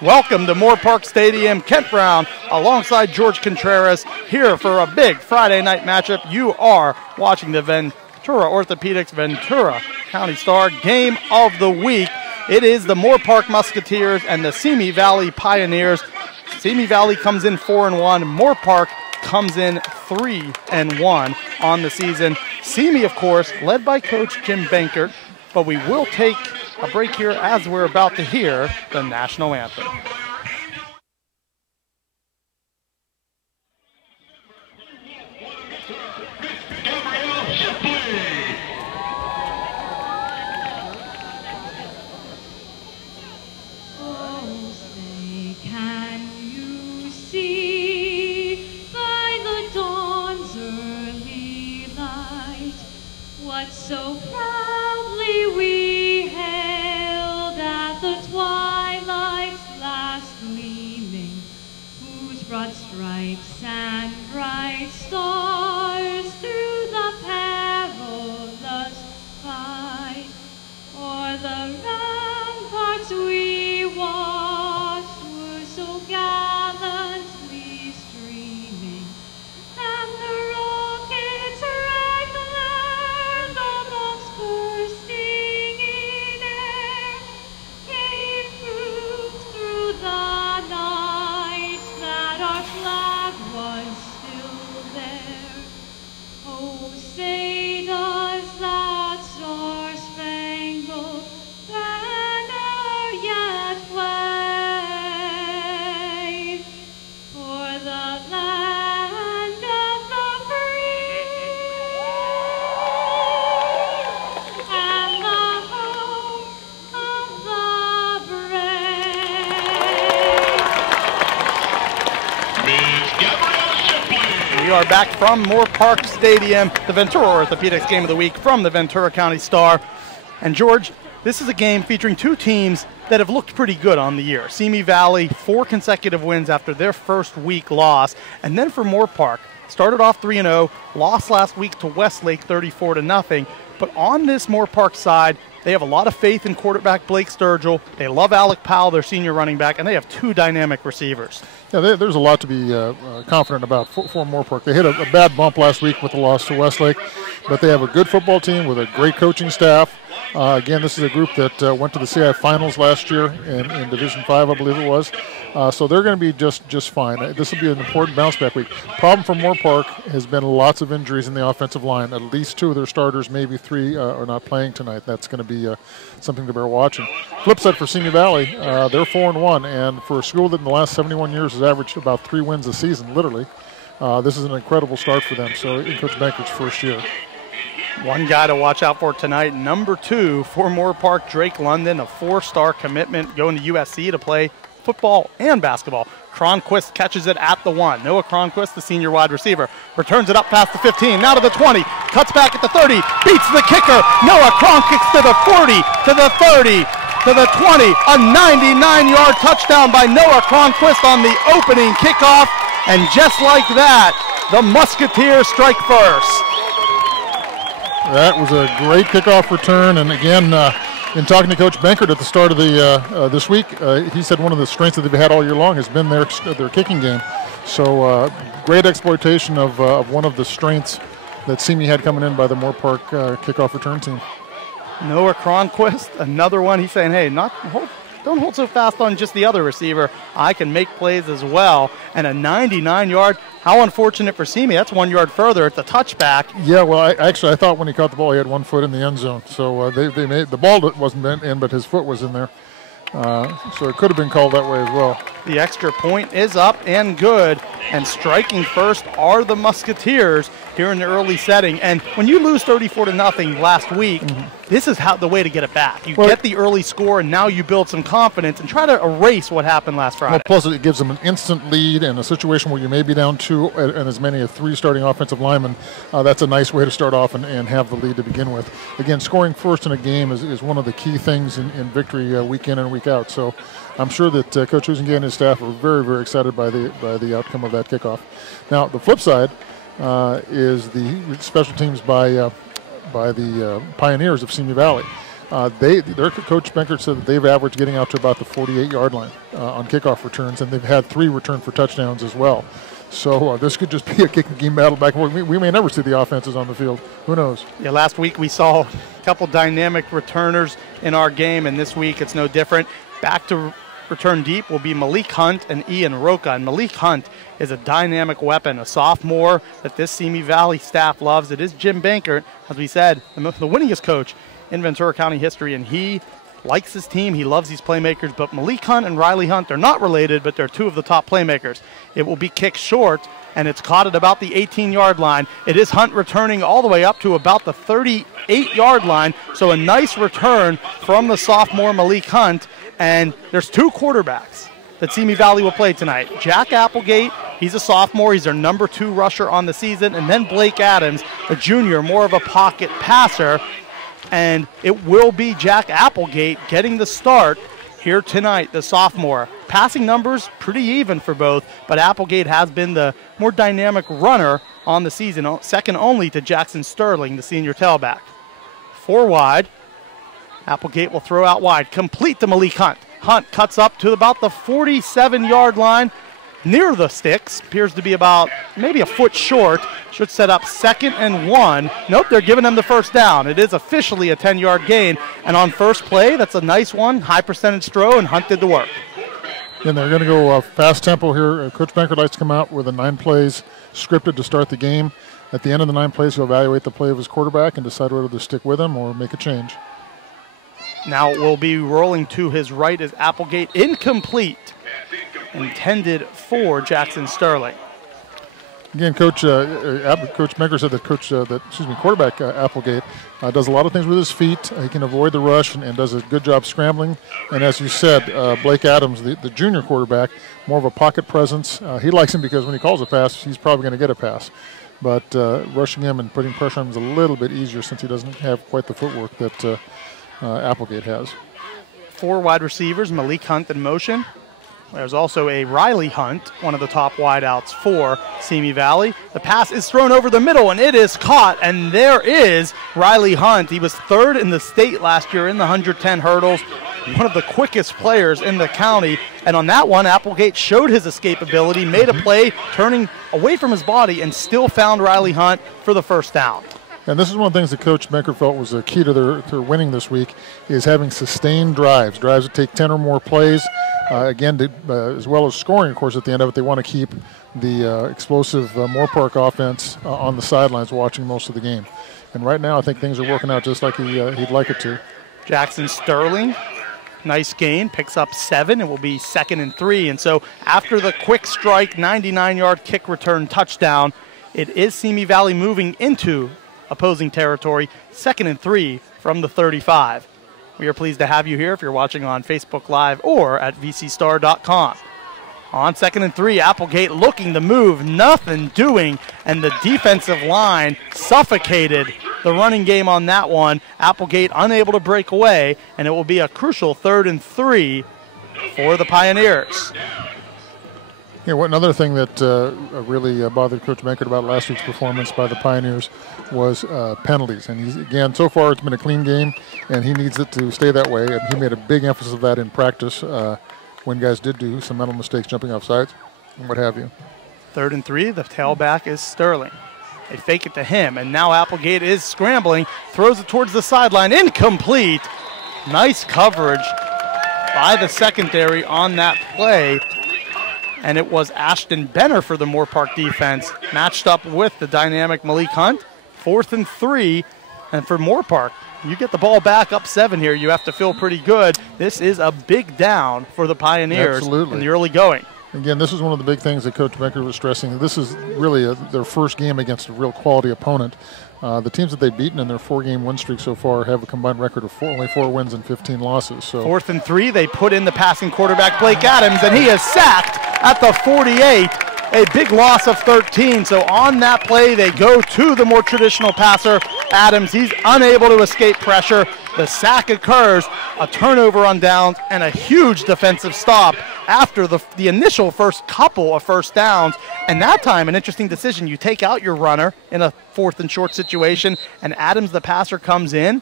Welcome to Moorpark Stadium. Kent Brown alongside George Contreras here for a big Friday night matchup. You are watching the Ventura Orthopedics Ventura County Star game of the week. It is the Moorpark Musketeers and the Simi Valley Pioneers. Simi Valley comes in 4-1. Moorpark comes in 3-1 on the season. Simi, of course, led by Coach Jim Bankert, but we will take a break here as we're about to hear the National Anthem. So proudly we hailed at the twilight's last gleaming, whose broad stripes and bright stars through the perilous fight o'er the ramparts we watched were so gallantly streaming, and the rockets bursting in air gave proof through the night that our flag was still there. Oh, say does that star-spangled banner yet wave for the land of the free and the home of the brave. We are back from Moorpark Stadium, the Ventura Orthopedics game of the week from the Ventura County Star. And George, this is a game featuring two teams that have looked pretty good on the year. Simi Valley, 4 consecutive wins after their first week loss. And then for Moorpark, started off 3-0, lost last week to Westlake 34-0. But on this Moorpark side, they have a lot of faith in quarterback Blake Sturgill. They love Alec Powell, their senior running back, and they have 2 dynamic receivers. Yeah, there's a lot to be confident about for Moorpark. They hit a bad bump last week with the loss to Westlake, but they have a good football team with a great coaching staff. Again, this is a group that went to the CI finals last year in Division 5, I believe it was. So they're going to be just fine. This will be an important bounce back week. Problem for Moorpark has been lots of injuries in the offensive line. At least 2 of their starters, maybe 3, are not playing tonight. That's going to be something to bear watching. Flip side for Simi Valley, they're 4-1, and for a school that in the last 71 years has averaged about 3 wins a season, literally, this is an incredible start for them. So in Coach Bankert's first year. One guy to watch out for tonight, number 2 for Moorpark, Drake London, a 4-star commitment going to USC to play football and basketball. Cronquist catches it at the 1. Noah Cronquist, the senior wide receiver, returns it up past the 15, now to the 20, cuts back at the 30, beats the kicker. Noah Cronquist to the 40, to the 30, to the 20. A 99-yard touchdown by Noah Cronquist on the opening kickoff. And just like that, the Musketeers strike first. That was a great kickoff return, and again, in talking to Coach Bankert at the start of the this week, he said one of the strengths that they've had all year long has been their kicking game. So great exploitation of one of the strengths that Simi had coming in by the Moorpark kickoff return team. Noah Cronquist, another one. He's saying, hey, don't hold so fast on just the other receiver. I can make plays as well. And a 99-yard. How unfortunate for Simi. That's 1 yard further. It's a touchback. Yeah, well, I thought when he caught the ball, he had 1 foot in the end zone. So they made the ball wasn't bent in, but his foot was in there. So it could have been called that way as well. The extra point is up and good. And striking first are the Musketeers here in the early setting. And when you lose 34-0 last week, this is the way to get it back. You get the early score, and now you build some confidence and try to erase what happened last Friday. Well, plus it gives them an instant lead in a situation where you may be down 2 and as many as 3 starting offensive linemen. That's a nice way to start off and have the lead to begin with. Again, scoring first in a game is one of the key things in victory week in and week out. So I'm sure that Coach Huizenga and his staff are very, very excited by the outcome of that kickoff. Now, the flip side is the special teams by the Pioneers of Simi Valley. Their Coach Benkert said that they've averaged getting out to about the 48-yard line on kickoff returns, and they've had 3 return for touchdowns as well. So this could just be a kicking game battle back and forth. We may never see the offenses on the field. Who knows? Yeah, last week we saw a couple dynamic returners in our game, and this week it's no different. Back to return deep will be Malik Hunt and Ian Roca. And Malik Hunt is a dynamic weapon, a sophomore that this Simi Valley staff loves. It is Jim Benkert, as we said, the winningest coach in Ventura County history, and he likes his team. He loves these playmakers, but Malik Hunt and Riley Hunt, they're not related, but they're 2 of the top playmakers. It will be kicked short, and it's caught at about the 18-yard line. It is Hunt returning all the way up to about the 38-yard line, so a nice return from the sophomore Malik Hunt, and there's 2 quarterbacks that Simi Valley will play tonight. Jack Applegate, he's a sophomore. He's their number 2 rusher on the season, and then Blake Adams, a junior, more of a pocket passer. And it will be Jack Applegate getting the start here tonight, the sophomore. Passing numbers pretty even for both, but Applegate has been the more dynamic runner on the season, second only to Jackson Sterling, the senior tailback. 4 wide. Applegate will throw out wide, complete to Malik Hunt. Hunt cuts up to about the 47-yard line, near the sticks, appears to be about maybe a foot short. Should set up 2nd and 1. Nope, they're giving him the first down. It is officially a 10-yard gain, and on first play, that's a nice one, high percentage throw, and Hunt did the work. And they're going to go fast tempo here. Coach Benkert likes to come out with 9 plays scripted to start the game. At the end of the 9 plays, he'll evaluate the play of his quarterback and decide whether to stick with him or make a change. Now it will be rolling to his right as Applegate, incomplete, intended for Jackson Sterling. Again, Coach Benkert said that quarterback Applegate does a lot of things with his feet. He can avoid the rush and does a good job scrambling. And as you said, Blake Adams, the junior quarterback, more of a pocket presence. He likes him because when he calls a pass, he's probably going to get a pass. But rushing him and putting pressure on him is a little bit easier since he doesn't have quite the footwork that Applegate has. 4 wide receivers, Malik Hunt in motion. There's also a Riley Hunt, one of the top wideouts for Simi Valley. The pass is thrown over the middle, and it is caught, and there is Riley Hunt. He was 3rd in the state last year in the 110 hurdles, one of the quickest players in the county. And on that one, Applegate showed his escapability, made a play, turning away from his body, and still found Riley Hunt for the first down. And this is one of the things that Coach Benkert felt was the key to their winning this week, is having sustained drives that take 10 or more plays. As well as scoring, of course, at the end of it. They want to keep the explosive Moorpark offense on the sidelines watching most of the game. And right now I think things are working out just like he'd like it to. Jackson Sterling, nice gain, picks up 7. It will be 2nd and 3. And so after the quick strike 99-yard kick return touchdown, it is Simi Valley moving into opposing territory, 2nd and 3 from the 35. We are pleased to have you here if you're watching on Facebook Live or at vcstar.com. On 2nd and 3, Applegate looking to move, nothing doing, and the defensive line suffocated the running game on that one. Applegate unable to break away, and it will be a crucial 3rd and 3 for the Pioneers. Yeah, another thing that really bothered Coach Benkert about last week's performance by the Pioneers was penalties. And so far it's been a clean game, and he needs it to stay that way. And he made a big emphasis of that in practice when guys did do some mental mistakes, jumping off sides and what have you. 3rd and 3, the tailback is Sterling. They fake it to him, and now Applegate is scrambling, throws it towards the sideline, incomplete. Nice coverage by the secondary on that play. And it was Ashton Benner for the Moorpark defense, matched up with the dynamic Malik Hunt. 4th and 3, and for Moorpark, you get the ball back up 7 here. You have to feel pretty good. This is a big down for the Pioneers in the early going. Again, this is one of the big things that Coach Becker was stressing. This is really their first game against a real quality opponent. The teams that they've beaten in their 4-game win streak so far have a combined record of only 4 wins and 15 losses. So 4th and 3, they put in the passing quarterback Blake Adams, and he is sacked at the 48. A big loss of 13. So on that play, they go to the more traditional passer, Adams. He's unable to escape pressure. The sack occurs, a turnover on downs, and a huge defensive stop after the initial first couple of first downs. And that time, an interesting decision. You take out your runner in a 4th and short situation, and Adams, the passer, comes in.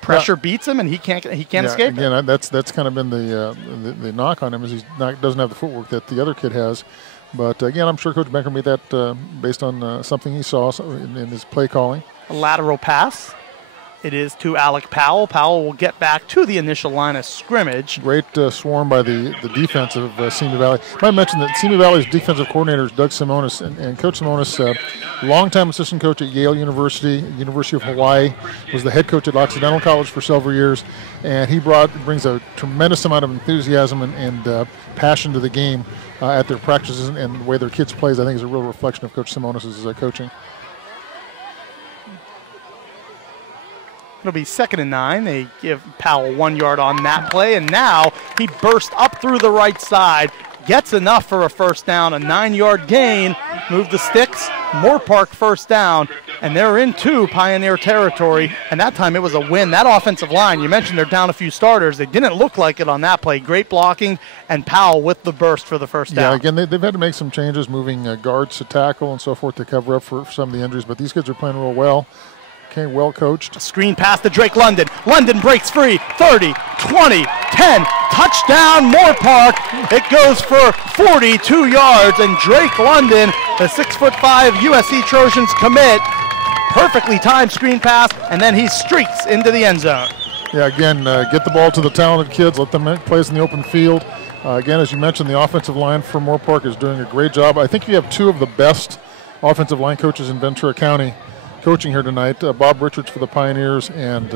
Pressure beats him, and he can't escape. Again, that's kind of been the knock on him, is he doesn't have the footwork that the other kid has. But again, I'm sure Coach Becker made that based on something he saw in his play calling. A lateral pass. It is to Alec Powell. Powell will get back to the initial line of scrimmage. Great swarm by the defense of Simi Valley. I might mention that Simi Valley's defensive coordinator is Doug Simonis, and Coach Simonis, longtime assistant coach at Yale University, University of Hawaii, was the head coach at Occidental College for several years, and he brings a tremendous amount of enthusiasm and passion to the game at their practices, and the way their kids plays, I think, is a real reflection of Coach Simonis' coaching. It'll be 2nd and 9. They give Powell 1 yard on that play, and now he bursts up through the right side, gets enough for a first down, a 9-yard gain, move the sticks, Moorpark first down, and they're into Pioneer territory, and that time it was a win. That offensive line, you mentioned they're down a few starters. They didn't look like it on that play. Great blocking, and Powell with the burst for the first down. Yeah, again, they've had to make some changes, moving guards to tackle and so forth to cover up for some of the injuries, but these kids are playing real well. Okay, well coached. A screen pass to Drake London. London breaks free. 30, 20, 10. Touchdown, Moorpark. It goes for 42 yards, and Drake London, the 6'5" USC Trojans commit. Perfectly timed screen pass, and then he streaks into the end zone. Yeah, again, get the ball to the talented kids. Let them make plays in the open field. Again, as you mentioned, the offensive line for Moorpark is doing a great job. I think you have 2 of the best offensive line coaches in Ventura County coaching here tonight, Bob Richards for the Pioneers and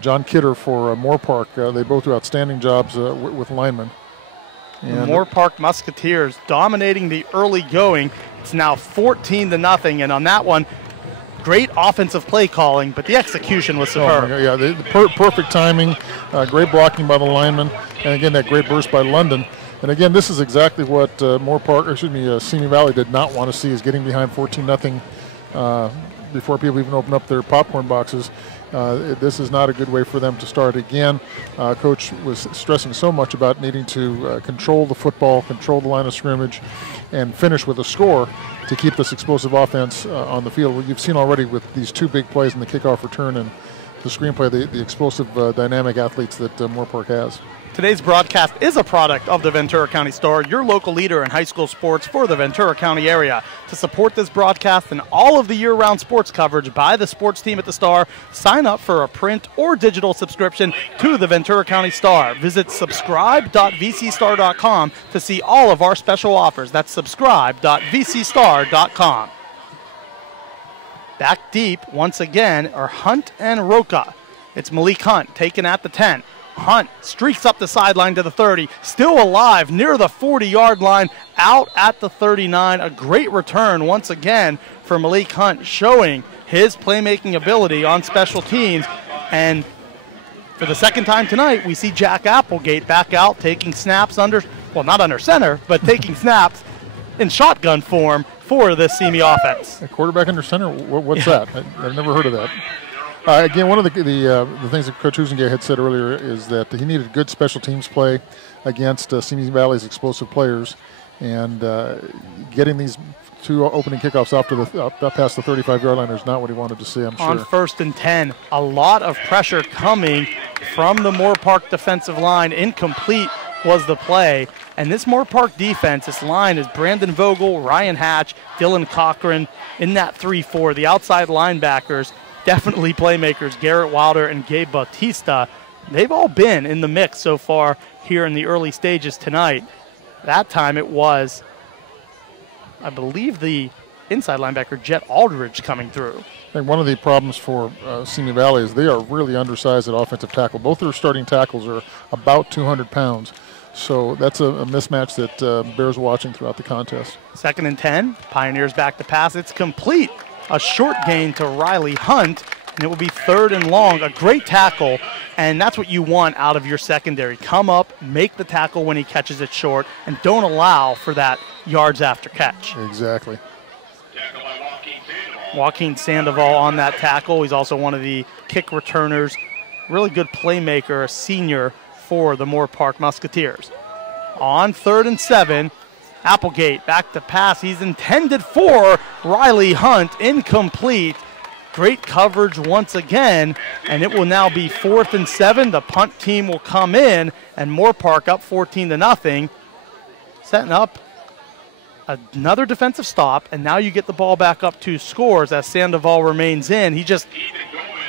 John Kidder for Moorpark. They both do outstanding jobs with linemen. And Moorpark Musketeers dominating the early going. It's now 14-0, and on that one, great offensive play calling, but the execution was superb. Perfect timing, great blocking by the linemen, and again, that great burst by London. And again, this is exactly what Simi Valley did not want to see, is getting behind 14-0 before people even open up their popcorn boxes. This is not a good way for them to start. Again, Coach was stressing so much about needing to control the football, control the line of scrimmage, and finish with a score to keep this explosive offense on the field. You've seen already with these 2 big plays in the kickoff return and the screenplay, the explosive, dynamic athletes that Moorpark has. Today's broadcast is a product of the Ventura County Star, your local leader in high school sports for the Ventura County area. To support this broadcast and all of the year-round sports coverage by the sports team at the Star, sign up for a print or digital subscription to the Ventura County Star. Visit subscribe.vcstar.com to see all of our special offers. That's subscribe.vcstar.com. Back deep once again are Hunt and Roca. It's Malik Hunt taken at the 10. Hunt streaks up the sideline to the 30, still alive near the 40-yard line, out at the 39. A great return once again for Malik Hunt, showing his playmaking ability on special teams. And for the second time tonight, we see Jack Applegate back out taking snaps not under center, but taking snaps in shotgun form for this Simi offense. A quarterback under center? What's that? I've never heard of that. Again, one of the things that Coach Husengate had said earlier is that he needed good special teams play against Simi Valley's explosive players, and getting these 2 opening kickoffs up past the 35-yard line is not what he wanted to see, I'm sure. On 1st and 10, a lot of pressure coming from the Moorpark defensive line. Incomplete was the play, and this Moorpark defense, this line is Brandon Vogel, Ryan Hatch, Dylan Cochran in that 3-4. The outside linebackers, definitely playmakers, Garrett Wilder and Gabe Bautista. They've all been in the mix so far here in the early stages tonight. That time it was, I believe, the inside linebacker, Jet Aldridge, coming through. I think one of the problems for Simi Valley is they are really undersized at offensive tackle. Both their starting tackles are about 200 pounds. So that's a mismatch that bears watching throughout the contest. 2nd and 10. Pioneers back to pass. It's complete. A short gain to Riley Hunt, and it will be 3rd and long. A great tackle, and that's what you want out of your secondary. Come up, make the tackle when he catches it short, and don't allow for that yards after catch. Exactly. Joaquin Sandoval on that tackle. He's also one of the kick returners. Really good playmaker, a senior for the Moorpark Musketeers. On 3rd and 7, Applegate back to pass. He's intended for Riley Hunt, incomplete. Great coverage once again, and it will now be 4th and 7. The punt team will come in, and Moorpark up 14-0, setting up another defensive stop, and now you get the ball back up 2 scores as Sandoval remains in. He just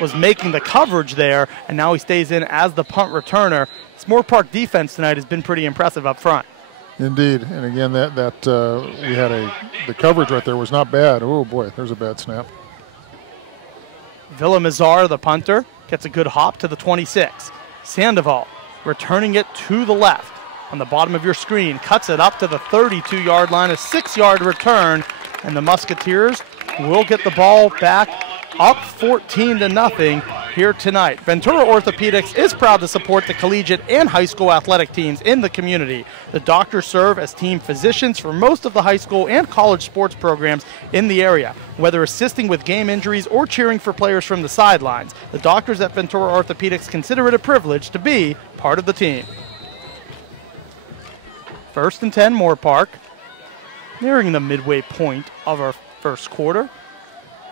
was making the coverage there, and now he stays in as the punt returner. This Moorpark defense tonight has been pretty impressive up front. Indeed, and again, we had the coverage right there was not bad. Oh boy, there's a bad snap. Villamizar, the punter, gets a good hop to the 26. Sandoval returning it to the left on the bottom of your screen, cuts it up to the 32-yard line, a 6-yard return, and the Musketeers will get the ball back up 14-0 here tonight. Ventura Orthopedics is proud to support the collegiate and high school athletic teams in the community. The doctors serve as team physicians for most of the high school and college sports programs in the area. Whether assisting with game injuries or cheering for players from the sidelines, the doctors at Ventura Orthopedics consider it a privilege to be part of the team. 1st and 10, Moorpark, nearing the midway point of our first quarter.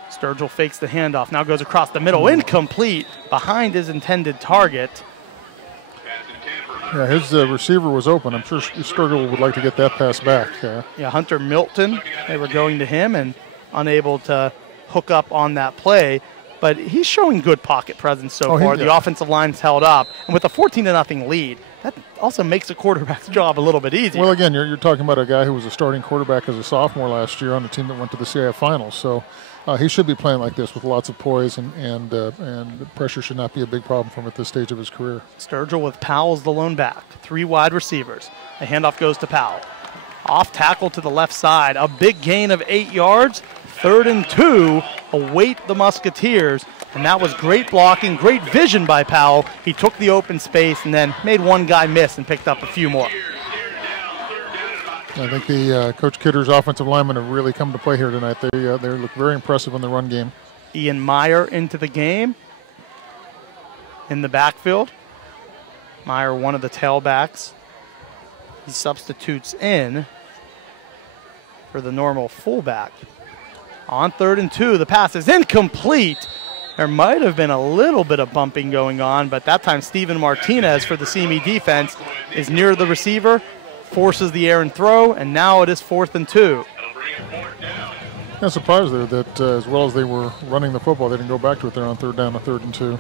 Sturgill fakes the handoff, now goes across the middle, incomplete, behind his intended target. Yeah, his receiver was open. I'm sure Sturgill would like to get that pass back. Yeah, Hunter Milton, they were going to him and unable to hook up on that play. But he's showing good pocket presence so far. The offensive line's held up. And with a 14-0 lead, that also makes the quarterback's job a little bit easier. Well, again, you're talking about a guy who was a starting quarterback as a sophomore last year on a team that went to the CIF finals. So he should be playing like this with lots of poise, and pressure should not be a big problem for him at this stage of his career. Sturgill with Powell as the lone back. 3 wide receivers. The handoff goes to Powell. Off tackle to the left side. A big gain of 8 yards. 3rd and 2, await the Musketeers, and that was great blocking, great vision by Powell. He took the open space and then made one guy miss and picked up a few more. I think the Coach Kidder's offensive linemen have really come to play here tonight. They look very impressive in the run game. Ian Meyer into the game in the backfield. Meyer, one of the tailbacks. He substitutes in for the normal fullback. On 3rd and 2, the pass is incomplete. There might have been a little bit of bumping going on, but that time Steven Martinez for the Simi defense is near the receiver, forces the errant throw, and now it is 4th and 2. I'm surprised there that as well as they were running the football, they didn't go back to it there on 3rd down to 3rd and 2.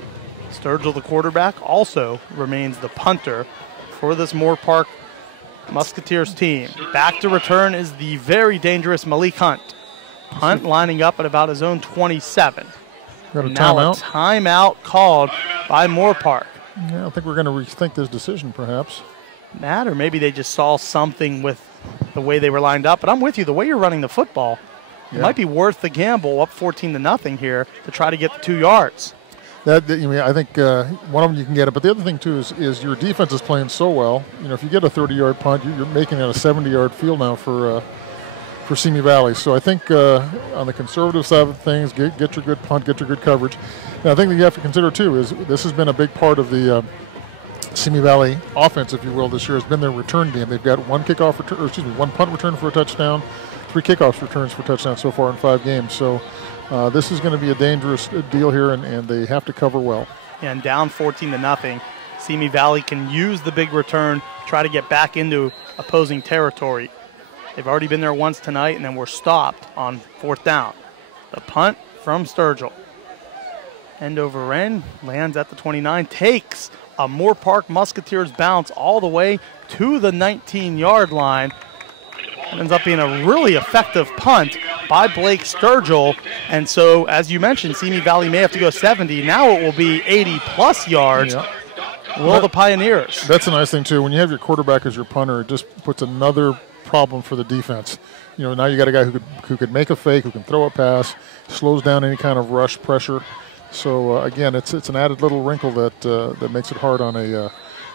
Sturgill, the quarterback, also remains the punter for this Moorpark Musketeers team. Back to return is the very dangerous Malik Hunt. Hunt lining up at about his own 27. Got a now timeout. A timeout called by Moorpark. Yeah, I think we're going to rethink this decision perhaps. That, or maybe they just saw something with the way they were lined up. But I'm with you. The way you're running the football, it might be worth the gamble up 14-0 here to try to get the 2 yards. I think one of them you can get it, but the other thing too is your defense is playing so well. If you get a 30-yard punt, you're making it a 70-yard field now for Simi Valley. So I think on the conservative side of things, get your good punt, get your good coverage. And I think that you have to consider too is this has been a big part of the Simi Valley offense, if you will, this year has been their return game. They've got one punt return for a touchdown, 3 kickoff returns for touchdowns so far in 5 games. So this is going to be a dangerous deal here, and they have to cover well. And down 14-0, Simi Valley can use the big return, try to get back into opposing territory. They've already been there once tonight, and then were stopped on 4th down. The punt from Sturgill. End over end, lands at the 29, takes a Moorpark Musketeers bounce all the way to the 19-yard line. It ends up being a really effective punt by Blake Sturgill. And so, as you mentioned, Simi Valley may have to go 70. Now it will be 80-plus yards. Yep. will the Pioneers. That's a nice thing, too. When you have your quarterback as your punter, it just puts another problem for the defense. You know, now you got a guy who could make a fake, who can throw a pass, slows down any kind of rush pressure. So, again, it's an added little wrinkle that makes it hard on a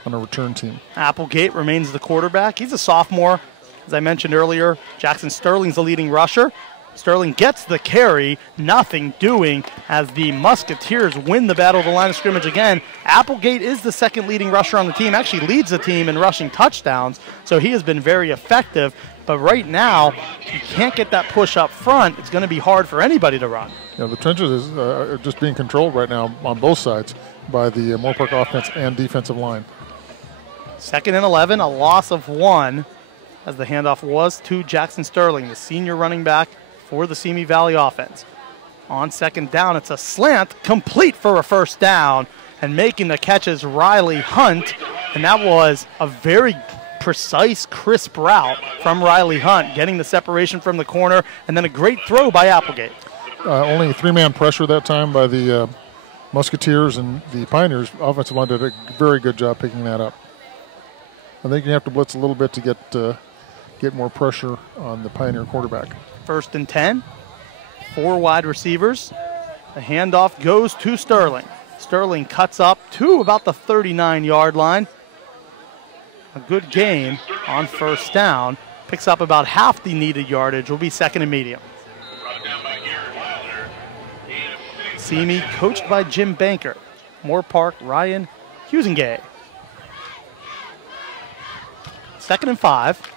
return team. Applegate remains the quarterback. He's a sophomore. As I mentioned earlier, Jackson Sterling's the leading rusher. Sterling gets the carry, nothing doing as the Musketeers win the battle of the line of scrimmage again. Applegate is the second leading rusher on the team, actually leads the team in rushing touchdowns, so he has been very effective. But right now, if you can't get that push up front, it's going to be hard for anybody to run. You know, the trenches are just being controlled right now on both sides by the Moorpark offense and defensive line. 2nd and 11, a loss of 1, as the handoff was to Jackson Sterling, the senior running back for the Simi Valley offense. On 2nd down, it's a slant, complete for a first down, and making the catch is Riley Hunt, and that was a very precise, crisp route from Riley Hunt, getting the separation from the corner, and then a great throw by Applegate. Only 3-man pressure that time by the Musketeers, and the Pioneers offensive line did a very good job picking that up. I think you have to blitz a little bit to get more pressure on the Pioneer quarterback. 1st and 10, 4 wide receivers. The handoff goes to Sterling. Sterling cuts up to about the 39-yard line. A good gain on 1st down. Picks up about half the needed yardage. Will be 2nd and medium. Simi coached by Jim Banker. Moorpark, Ryan Husengay. 2nd and 5.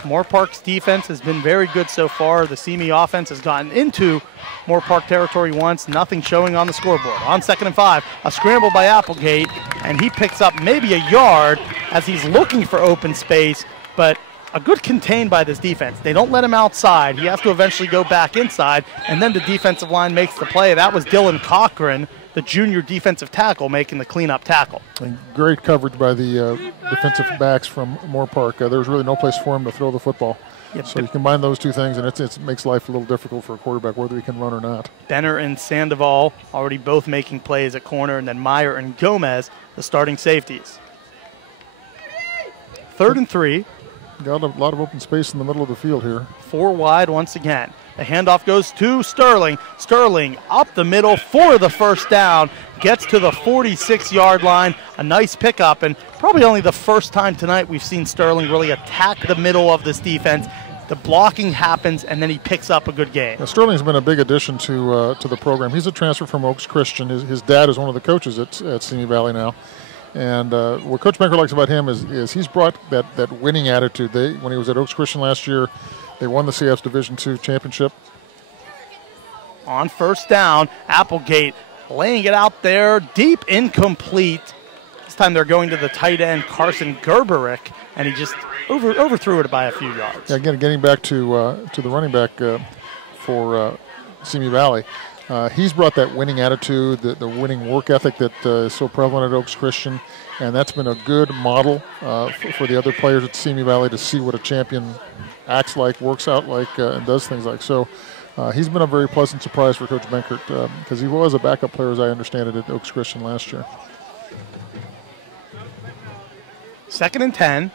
Moorpark's defense has been very good so far. The Simi offense has gotten into Moorpark territory once, nothing showing on the scoreboard. On 2nd and 5, a scramble by Applegate, and he picks up maybe a yard as he's looking for open space, but a good contain by this defense. They don't let him outside. He has to eventually go back inside, and then the defensive line makes the play. That was Dylan Cochran, the junior defensive tackle, making the cleanup tackle. And great coverage by the defensive backs from Moorpark. There was really no place for him to throw the football. Yep. So you combine those two things, and it makes life a little difficult for a quarterback, whether he can run or not. Benner and Sandoval already both making plays at corner, and then Meyer and Gomez, the starting safeties. 3rd and 3. Got a lot of open space in the middle of the field here. 4 wide once again. The handoff goes to Sterling. Sterling up the middle for the first down. Gets to the 46-yard line. A nice pickup, and probably only the first time tonight we've seen Sterling really attack the middle of this defense. The blocking happens, and then he picks up a good gain. Now, Sterling's been a big addition to the program. He's a transfer from Oaks Christian. His dad is one of the coaches at Simi Valley now. And what Coach Banker likes about him is he's brought that winning attitude. When he was at Oaks Christian last year, they won the CF's Division II championship. On 1st down, Applegate laying it out there, deep, incomplete. This time they're going to the tight end, Carson Gerberick, and he just overthrew it by a few yards. Yeah, again, getting back to the running back for Simi Valley. He's brought that winning attitude, the winning work ethic that is so prevalent at Oaks Christian, and that's been a good model for the other players at Simi Valley to see what a champion acts like, works out like, and does things like. So he's been a very pleasant surprise for Coach Benkert because he was a backup player, as I understand it, at Oaks Christian last year. 2nd and 10,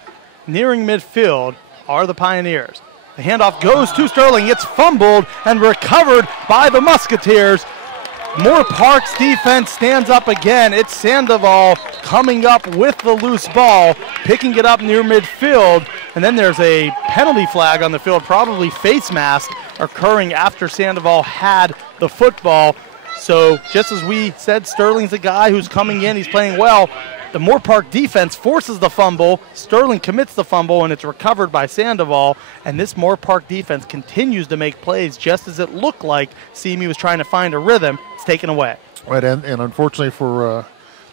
nearing midfield are the Pioneers. The handoff goes to Sterling. It's fumbled and recovered by the Musketeers. Moorpark's defense stands up again. It's Sandoval coming up with the loose ball, picking it up near midfield, and then there's a penalty flag on the field, probably face mask, occurring after Sandoval had the football. So just as we said, Sterling's the guy who's coming in. He's playing well. The Moorpark defense forces the fumble. Sterling commits the fumble, and it's recovered by Sandoval. And this Moorpark defense continues to make plays just as it looked like Simi was trying to find a rhythm. It's taken away. Right, and unfortunately for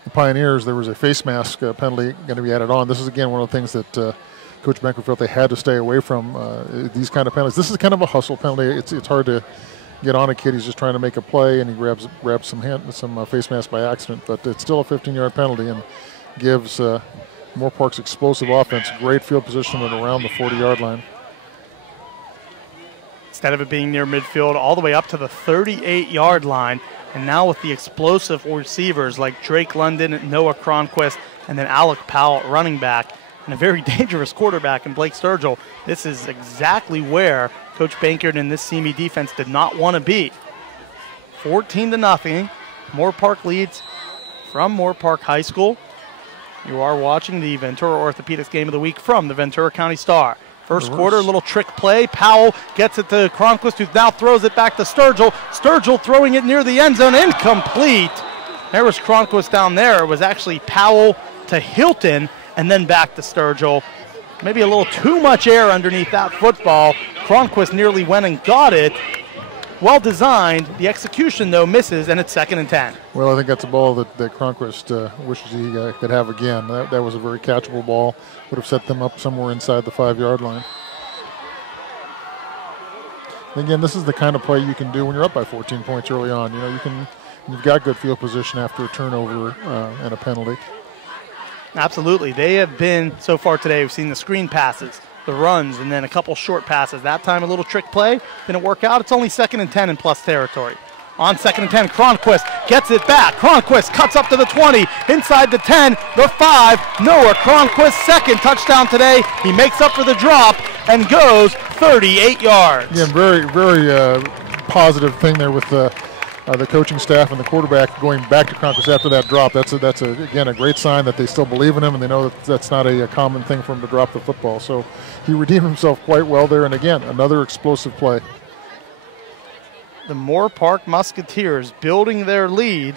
the Pioneers, there was a face mask penalty going to be added on. This is, again, one of the things that Coach Banker felt they had to stay away from, these kind of penalties. This is kind of a hustle penalty. It's hard to get on a kid. He's just trying to make a play, and he grabs some face mask by accident. But it's still a 15-yard penalty and gives Moorpark's explosive offense great field position at around the 40-yard line. Instead of it being near midfield, all the way up to the 38-yard line. And now with the explosive receivers like Drake London, Noah Cronquist, and then Alec Powell at running back, and a very dangerous quarterback in Blake Sturgill, this is exactly where Coach Bankert and this Simi defense did not want to be. 14-0. Moorpark leads from Moorpark High School. You are watching the Ventura Orthopedics Game of the Week from the Ventura County Star. First quarter, little trick play. Powell gets it to Cronquist, who now throws it back to Sturgill. Sturgill throwing it near the end zone, incomplete. There was Cronquist down there. It was actually Powell to Hilton and then back to Sturgill. Maybe a little too much air underneath that football. Cronquist nearly went and got it. Well designed. The execution, though, misses, and it's 2nd and 10. Well, I think that's a ball that Cronquist wishes he could have again. That was a very catchable ball. Would have set them up somewhere inside the 5-yard line. And again, this is the kind of play you can do when you're up by 14 points early on. You know, you've got good field position after a turnover and a penalty. Absolutely. They have been, so far today, we've seen the screen passes, the runs, and then a couple short passes. That time a little trick play. Didn't work out. It's only 2nd and 10 in plus territory. On 2nd and 10, Cronquist gets it back. Cronquist cuts up to the 20, inside the 10, the 5. Noah Cronquist, 2nd touchdown today. He makes up for the drop and goes 38 yards. Again, very, very positive thing there with the coaching staff and the quarterback going back to Cronquist after that drop. That's again a great sign that they still believe in him, and they know that that's not a common thing for him to drop the football. So he redeemed himself quite well there, and again, another explosive play. The Moorpark Musketeers building their lead.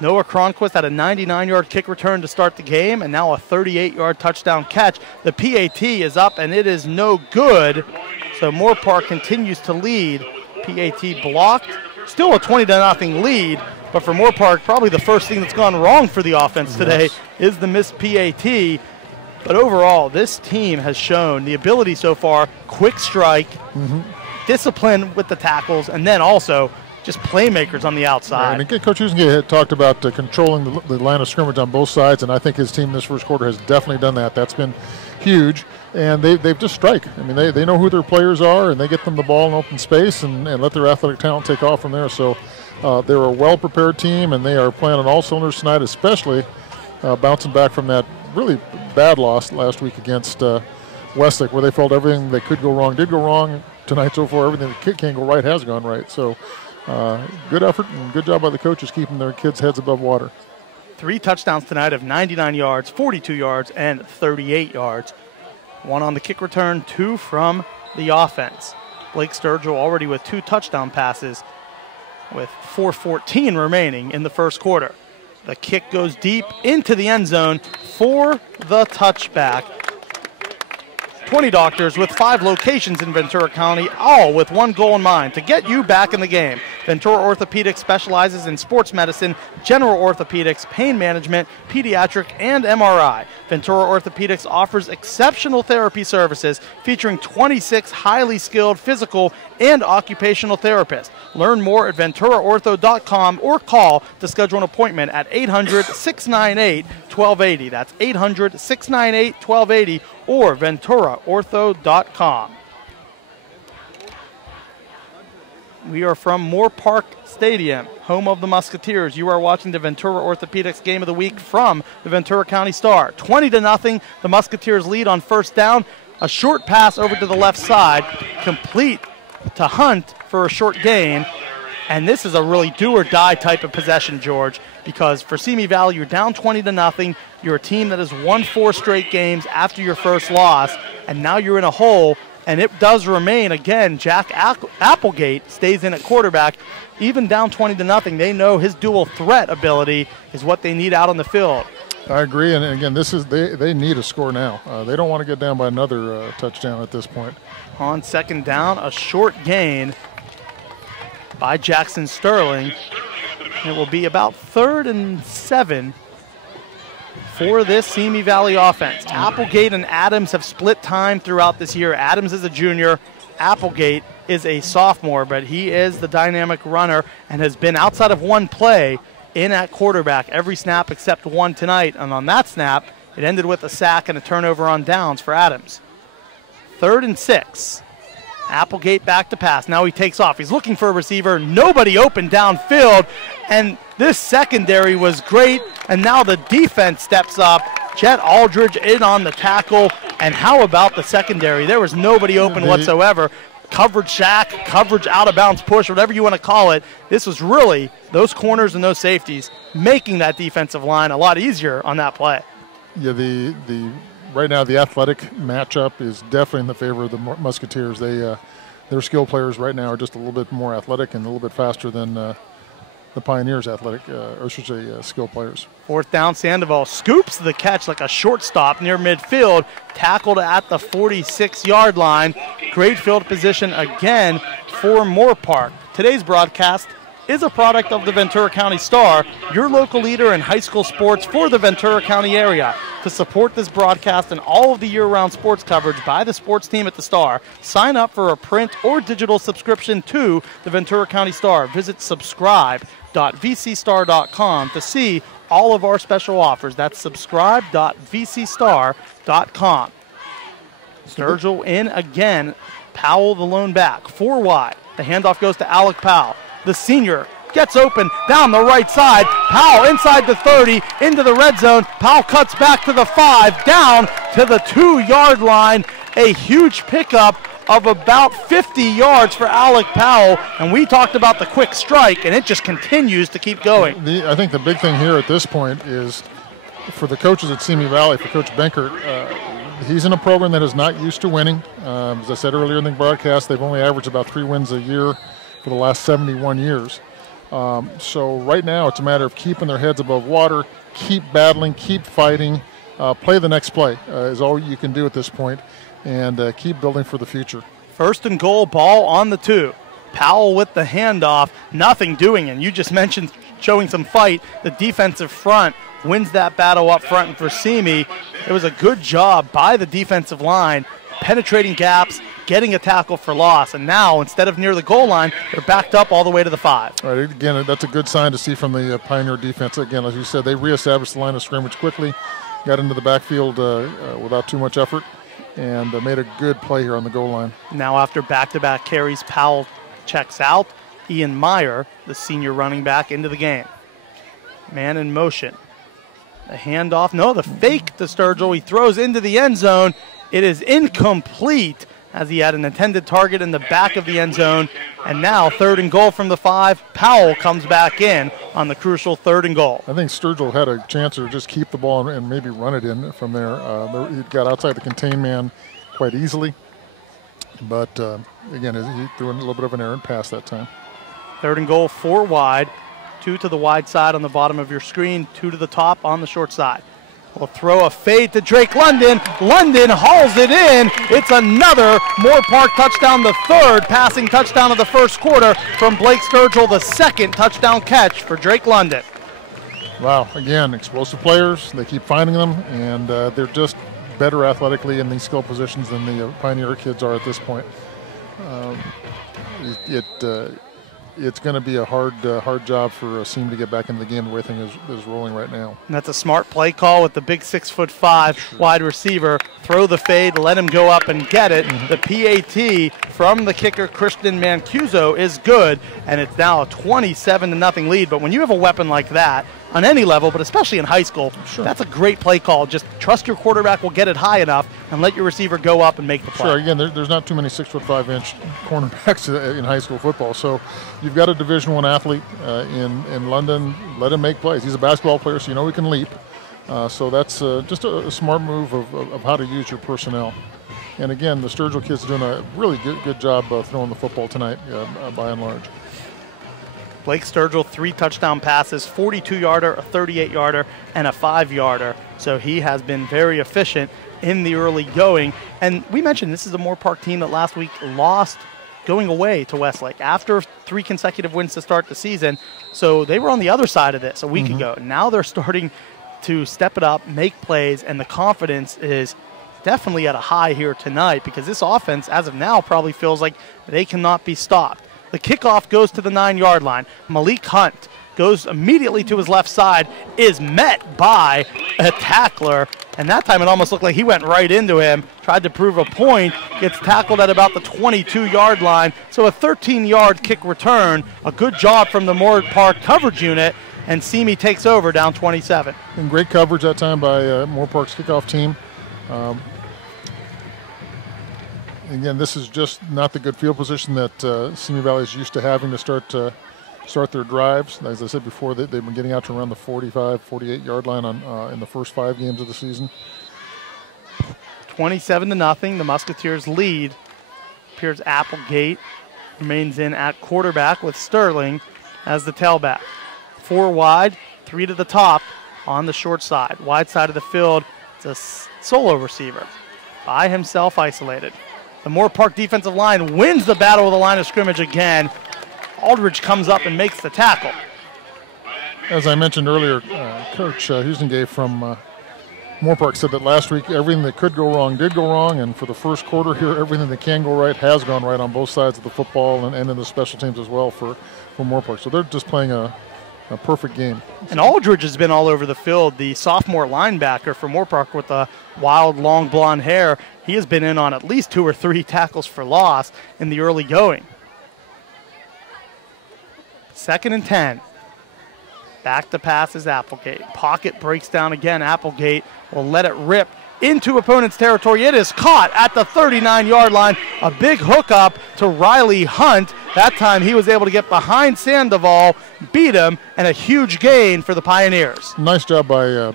Noah Cronquist had a 99-yard kick return to start the game, and now a 38-yard touchdown catch. The PAT is up, and it is no good. So Moorpark continues to lead. PAT blocked. Still a 20-0 lead, but for Moorpark, probably the first thing that's gone wrong for the offense today is the missed PAT. But overall, this team has shown the ability so far, quick strike, discipline with the tackles, and then also just playmakers on the outside. And Coach Husenke had talked about controlling the line of scrimmage on both sides, and I think his team this first quarter has definitely done that. That's been huge, and they've just strike. I mean, they know who their players are, and they get them the ball in open space and let their athletic talent take off from there. So they're a well-prepared team, and they are playing on all cylinders tonight, especially bouncing back from that really bad loss last week against Westlake, where they felt everything that could go wrong did go wrong. Tonight so far, everything that can go right has gone right. So good effort and good job by the coaches keeping their kids' heads above water. 3 touchdowns tonight of 99 yards, 42 yards, and 38 yards. 1 on the kick return, 2 from the offense. Blake Sturgill already with 2 touchdown passes with 4:14 remaining in the first quarter. The kick goes deep into the end zone for the touchback. 20 doctors with 5 locations in Ventura County, all with one goal in mind, to get you back in the game. Ventura Orthopedics specializes in sports medicine, general orthopedics, pain management, pediatric, and MRI. Ventura Orthopedics offers exceptional therapy services featuring 26 highly skilled physical and occupational therapists. Learn more at venturaortho.com or call to schedule an appointment at 800-698-1280. That's 800-698-1280 or venturaortho.com. We are from Moorpark Stadium, home of the Musketeers. You are watching the Ventura Orthopedics Game of the Week from the Ventura County Star. 20-0, the Musketeers lead on first down. A short pass over to the left side, complete to Hunt for a short gain. And this is a really do-or-die type of possession, George, because for Simi Valley, you're down 20-0. You're a team that has won 4 straight games after your first loss, and now you're in a hole. And it does remain, again, Jack Applegate stays in at quarterback. Even down 20-0, they know his dual threat ability is what they need out on the field. I agree, and again, this is they need a score now. They don't want to get down by another touchdown at this point. On second down, a short gain by Jackson Sterling. It will be about 3rd and 7 for this Simi Valley offense. Applegate and Adams have split time throughout this year. Adams is a junior. Applegate is a sophomore, but he is the dynamic runner and has been outside of one play in at quarterback every snap except one tonight. And on that snap, it ended with a sack and a turnover on downs for Adams. 3rd and 6. Applegate back to pass. Now he takes off. He's looking for a receiver. Nobody open downfield. And this secondary was great. And now the defense steps up. Jet Aldridge in on the tackle. And how about the secondary? There was nobody open whatsoever. Coverage sack, coverage out of bounds push, whatever you want to call it. This was really those corners and those safeties making that defensive line a lot easier on that play. Yeah, right now the athletic matchup is definitely in the favor of the Musketeers. Their skill players right now are just a little bit more athletic and a little bit faster than the Pioneers' athletic, or I should say skill players. Fourth down, Sandoval scoops the catch like a shortstop near midfield, tackled at the 46-yard line. Great field position again for Moorpark. Today's broadcast is a product of the Ventura County Star, your local leader in high school sports for the Ventura County area. To support this broadcast and all of the year-round sports coverage by the sports team at the Star, sign up for a print or digital subscription to the Ventura County Star. Visit subscribe.vcstar.com to see all of our special offers. That's subscribe.vcstar.com. Sturgill in again. Powell the lone back. 4 wide. The handoff goes to Alec Powell. The senior gets open down the right side. Powell inside the 30, into the red zone. Powell cuts back to the 5, down to the 2-yard line. A huge pickup of about 50 yards for Alec Powell. And we talked about the quick strike, and it just continues to keep going. I think the big thing here at this point is for the coaches at Simi Valley, for Coach Benkert, he's in a program that is not used to winning. As I said earlier in the broadcast, they've only averaged about 3 wins a year for the last 71 years. So right now it's a matter of keeping their heads above water, keep battling, keep fighting, play the next play is all you can do at this point, and keep building for the future. First and goal, ball on the 2. Powell with the handoff, nothing doing, and you just mentioned showing some fight. The defensive front wins that battle up front, and for Simi, it was a good job by the defensive line, penetrating gaps, getting a tackle for loss, and now instead of near the goal line, they're backed up all the way to the 5. All right, again, that's a good sign to see from the Pioneer defense. Again, as you said, they reestablished the line of scrimmage quickly, got into the backfield without too much effort, and made a good play here on the goal line. Now after back-to-back carries, Powell checks out. Ian Meyer, the senior running back, into the game. Man in motion. The handoff, no, the fake to Sturgill. He throws into the end zone. It is incomplete as he had an intended target in the back of the end zone. And now 3rd and goal from the 5. Powell comes back in on the crucial 3rd and goal. I think Sturgill had a chance to just keep the ball and maybe run it in from there. He got outside the contain man quite easily. But, again, he threw in a little bit of an errant pass that time. 3rd and goal, 4 wide. 2 to the wide side on the bottom of your screen, 2 to the top on the short side. We'll throw a fade to Drake London. London hauls it in. It's another Moorpark touchdown, the 3rd passing touchdown of the first quarter from Blake Sturgill, the 2nd touchdown catch for Drake London. Wow, again, explosive players. They keep finding them, and they're just better athletically in these skill positions than the Pioneer kids are at this point. It's going to be a hard job for Simi to get back into the game the way things is rolling right now. And that's a smart play call with the big 6'5" wide receiver. Throw the fade, let him go up and get it. The PAT from the kicker, Christian Mancuso, is good, and it's now a 27-0 lead. But when you have a weapon like that, on any level, but especially in high school, that's a great play call. Just trust your quarterback will get it high enough and let your receiver go up and make the play. Sure, again, there's not too many 6'5" cornerbacks in high school football. So you've got a Division I athlete in London. Let him make plays. He's a basketball player, so you know he can leap. So that's just a smart move of how to use your personnel. And again, the Sturgill kids are doing a really good job throwing the football tonight, by and large. Blake Sturgill, 3 touchdown passes, 42-yarder, a 38-yarder, and a 5-yarder. So he has been very efficient in the early going. And we mentioned this is a Moorpark team that last week lost going away to Westlake after 3 consecutive wins to start the season. So they were on the other side of this a week ago. Now they're starting to step it up, make plays, and the confidence is definitely at a high here tonight because this offense, as of now, probably feels like they cannot be stopped. The kickoff goes to the 9-yard line. Malik Hunt goes immediately to his left side, is met by a tackler, and that time it almost looked like he went right into him, tried to prove a point, gets tackled at about the 22-yard line, so a 13-yard kick return, a good job from the Moorpark coverage unit, and Simi takes over down 27. And great coverage that time by Moorpark's kickoff team. Again, this is just not the good field position that Simi Valley is used to having to start their drives. As I said before, they've been getting out to around the 45, 48-yard line in the first 5 games of the season. 27-0, the Musketeers lead. Appears Applegate remains in at quarterback with Sterling as the tailback. 4 wide, 3 to the top on the short side. Wide side of the field, it's a solo receiver by himself isolated. The Moorpark defensive line wins the battle with the line of scrimmage again. Aldridge comes up and makes the tackle. As I mentioned earlier, Coach Husengay from Moorpark said that last week everything that could go wrong did go wrong, and for the first quarter here, everything that can go right has gone right on both sides of the football and in the special teams as well for Moorpark. So they're just playing a perfect game. And Aldridge has been all over the field. The sophomore linebacker for Moorpark with the wild, long blonde hair, he has been in on at least 2 or 3 tackles for loss in the early going. 2nd and 10. Back to pass is Applegate. Pocket breaks down again. Applegate will let it rip into opponent's territory. It is caught at the 39-yard line. A big hookup to Riley Hunt. That time he was able to get behind Sandoval, beat him, and a huge gain for the Pioneers. Nice job by the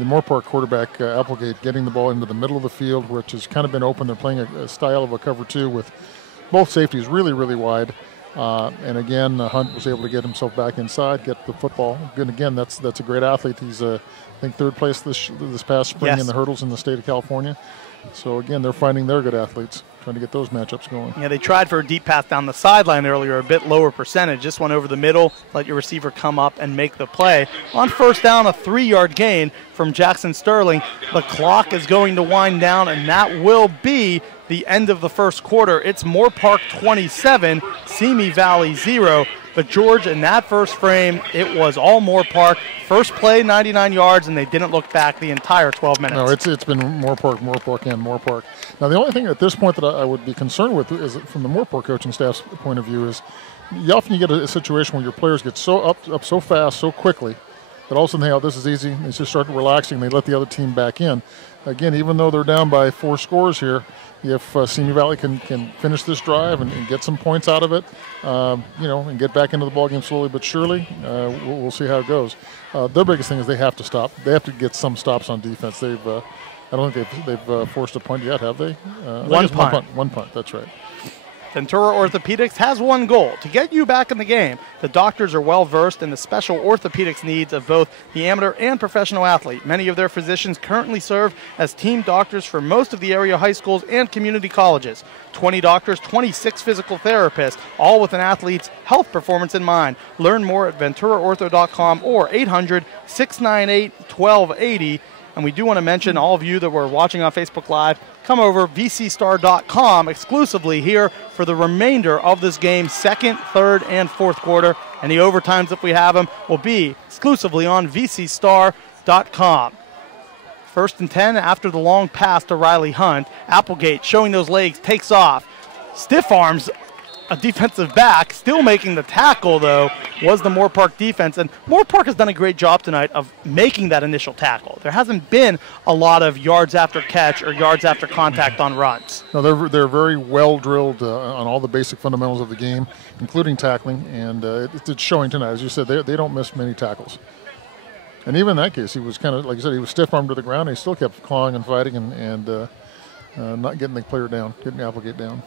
Moorpark quarterback, Applegate, getting the ball into the middle of the field, which has kind of been open. They're playing a style of a cover 2 with both safeties really, really wide. And again, Hunt was able to get himself back inside, get the football. And again, that's a great athlete. He's, I think, 3rd place this past spring in the hurdles in the state of California. So again, they're finding their good athletes, trying to get those matchups going. Yeah, they tried for a deep pass down the sideline earlier, a bit lower percentage. Just went over the middle, let your receiver come up and make the play. On first down, a 3-yard gain from Jackson Sterling. The clock is going to wind down, and that will be the end of the first quarter. It's Moorpark 27, Simi Valley 0. But George, in that first frame, it was all Moorpark. First play, 99 yards, and they didn't look back the entire 12 minutes. No, it's been Moorpark, and Moorpark. Now, the only thing at this point that I would be concerned with is, from the Moorpark coaching staff's point of view, is often you get a situation where your players get so up so fast, so quickly, that all of a sudden, hey, this is easy. They just start relaxing. They let the other team back in. Again, even though they're down by 4 scores here, if Simi Valley can finish this drive and get some points out of it, and get back into the ballgame slowly but surely, we'll see how it goes. Their biggest thing is they have to stop. They have to get some stops on defense. I don't think they've forced a punt yet, have they? One punt. One punt, that's right. Ventura Orthopedics has one goal, to get you back in the game. The doctors are well versed in the special orthopedics needs of both the amateur and professional athlete. Many of their physicians currently serve as team doctors for most of the area high schools and community colleges. 20 doctors, 26 physical therapists, all with an athlete's health performance in mind. Learn more at venturaortho.com or 800-698-1280. And we do want to mention all of you that were watching on Facebook Live, come over vcstar.com exclusively here for the remainder of this game, 2nd, 3rd, and 4th quarter. And the overtimes, if we have them, will be exclusively on vcstar.com. 1st and 10 after the long pass to Riley Hunt. Applegate showing those legs, takes off. Stiff arms a defensive back, still making the tackle, though, was the Moorpark defense. And Moorpark has done a great job tonight of making that initial tackle. There hasn't been a lot of yards after catch or yards after contact on runs. No, they're very well drilled on all the basic fundamentals of the game, including tackling, and it's showing tonight. As you said, they don't miss many tackles. And even in that case, he was kind of, like you said, he was stiff-armed to the ground, and he still kept clawing and fighting and not getting the player down, getting Applegate down.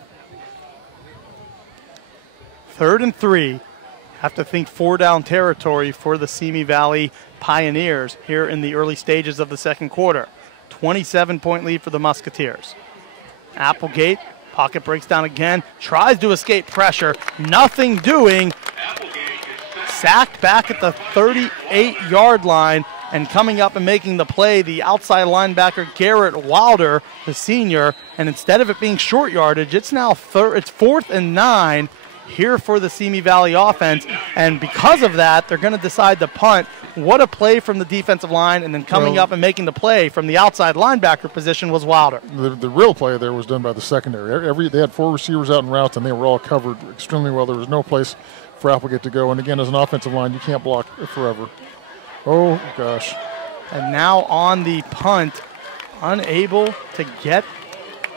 3rd and 3. Have to think 4-down territory for the Simi Valley Pioneers here in the early stages of the second quarter. 27-point lead for the Musketeers. Applegate, pocket breaks down again, tries to escape pressure, nothing doing. Sacked back at the 38-yard line, and coming up and making the play, the outside linebacker Garrett Wilder, the senior, and instead of it being short yardage, it's now it's 4th and 9. here for the Simi Valley offense. And because of that, they're going to decide to punt. What a play from the defensive line, and then coming up and making the play from the outside linebacker position was Wilder. The real play there was done by the secondary. They had 4 receivers out in routes, and they were all covered extremely well. There was no place for Applegate to go. And again, as an offensive line, you can't block forever. Oh, gosh. And now on the punt, unable to get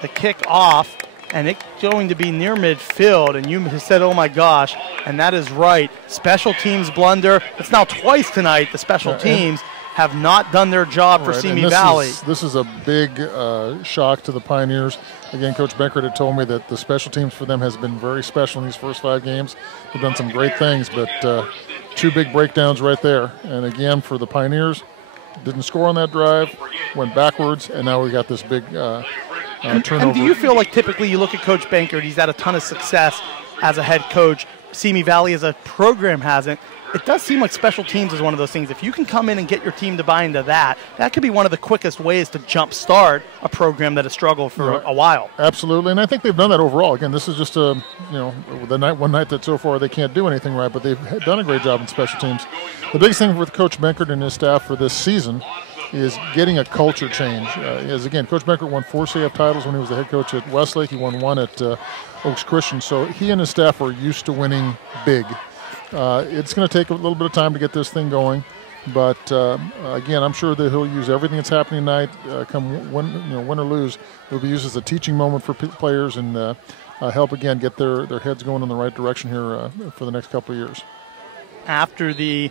the kick off, and it's going to be near midfield. And you said, oh my gosh, and that is right. Special teams blunder. It's now twice tonight the special teams have not done their job for Simi Valley. This is a big shock to the Pioneers. Again, Coach Benkert had told me that the special teams for them has been very special in these first 5 games. They've done some great things, but 2 big breakdowns right there. And again, for the Pioneers, didn't score on that drive, went backwards, and now we got this big turnover. And do you feel like typically you look at Coach Benkert, he's had a ton of success as a head coach. Simi Valley as a program hasn't. It does seem like special teams is one of those things. If you can come in and get your team to buy into that, that could be one of the quickest ways to jumpstart a program that has struggled for a while. Absolutely, and I think they've done that overall. Again, this is just one night that so far they can't do anything right, but they've done a great job in special teams. The biggest thing with Coach Benkert and his staff for this season is getting a culture change. Again, Coach Benkert won 4 CF titles when he was the head coach at Westlake. He won 1 at Oaks Christian, so he and his staff are used to winning big. It's going to take a little bit of time to get this thing going, but again, I'm sure that he'll use everything that's happening tonight, come win or lose. It'll be used as a teaching moment for players and help again get their heads going in the right direction here for the next couple of years. After the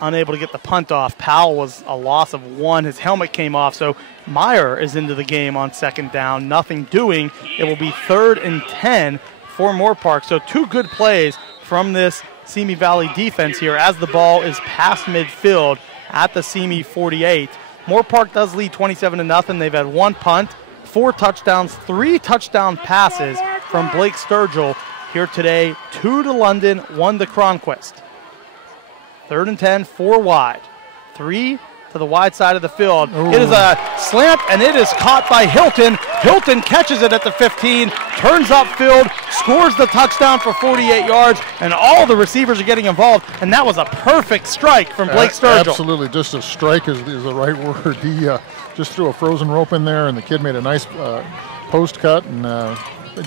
unable to get the punt off, Powell was a loss of 1. His helmet came off, so Meyer is into the game on 2nd down. Nothing doing. It will be 3rd and 10 for Moorpark. So 2 good plays from this Simi Valley defense here as the ball is past midfield at the Simi 48. Moorpark does lead 27-0. They've had 1 punt, 4 touchdowns, 3 touchdown passes from Blake Sturgill here today. 2 to London, 1 to Cronquist. 3rd and 10, 4 wide. 3 to the wide side of the field. Ooh. It is a slant, and it is caught by Hilton. Hilton catches it at the 15, turns upfield, scores the touchdown for 48 yards, and all the receivers are getting involved, and that was a perfect strike from Blake Sturgill. Absolutely, just a strike is the right word. He just threw a frozen rope in there, and the kid made a nice post cut, and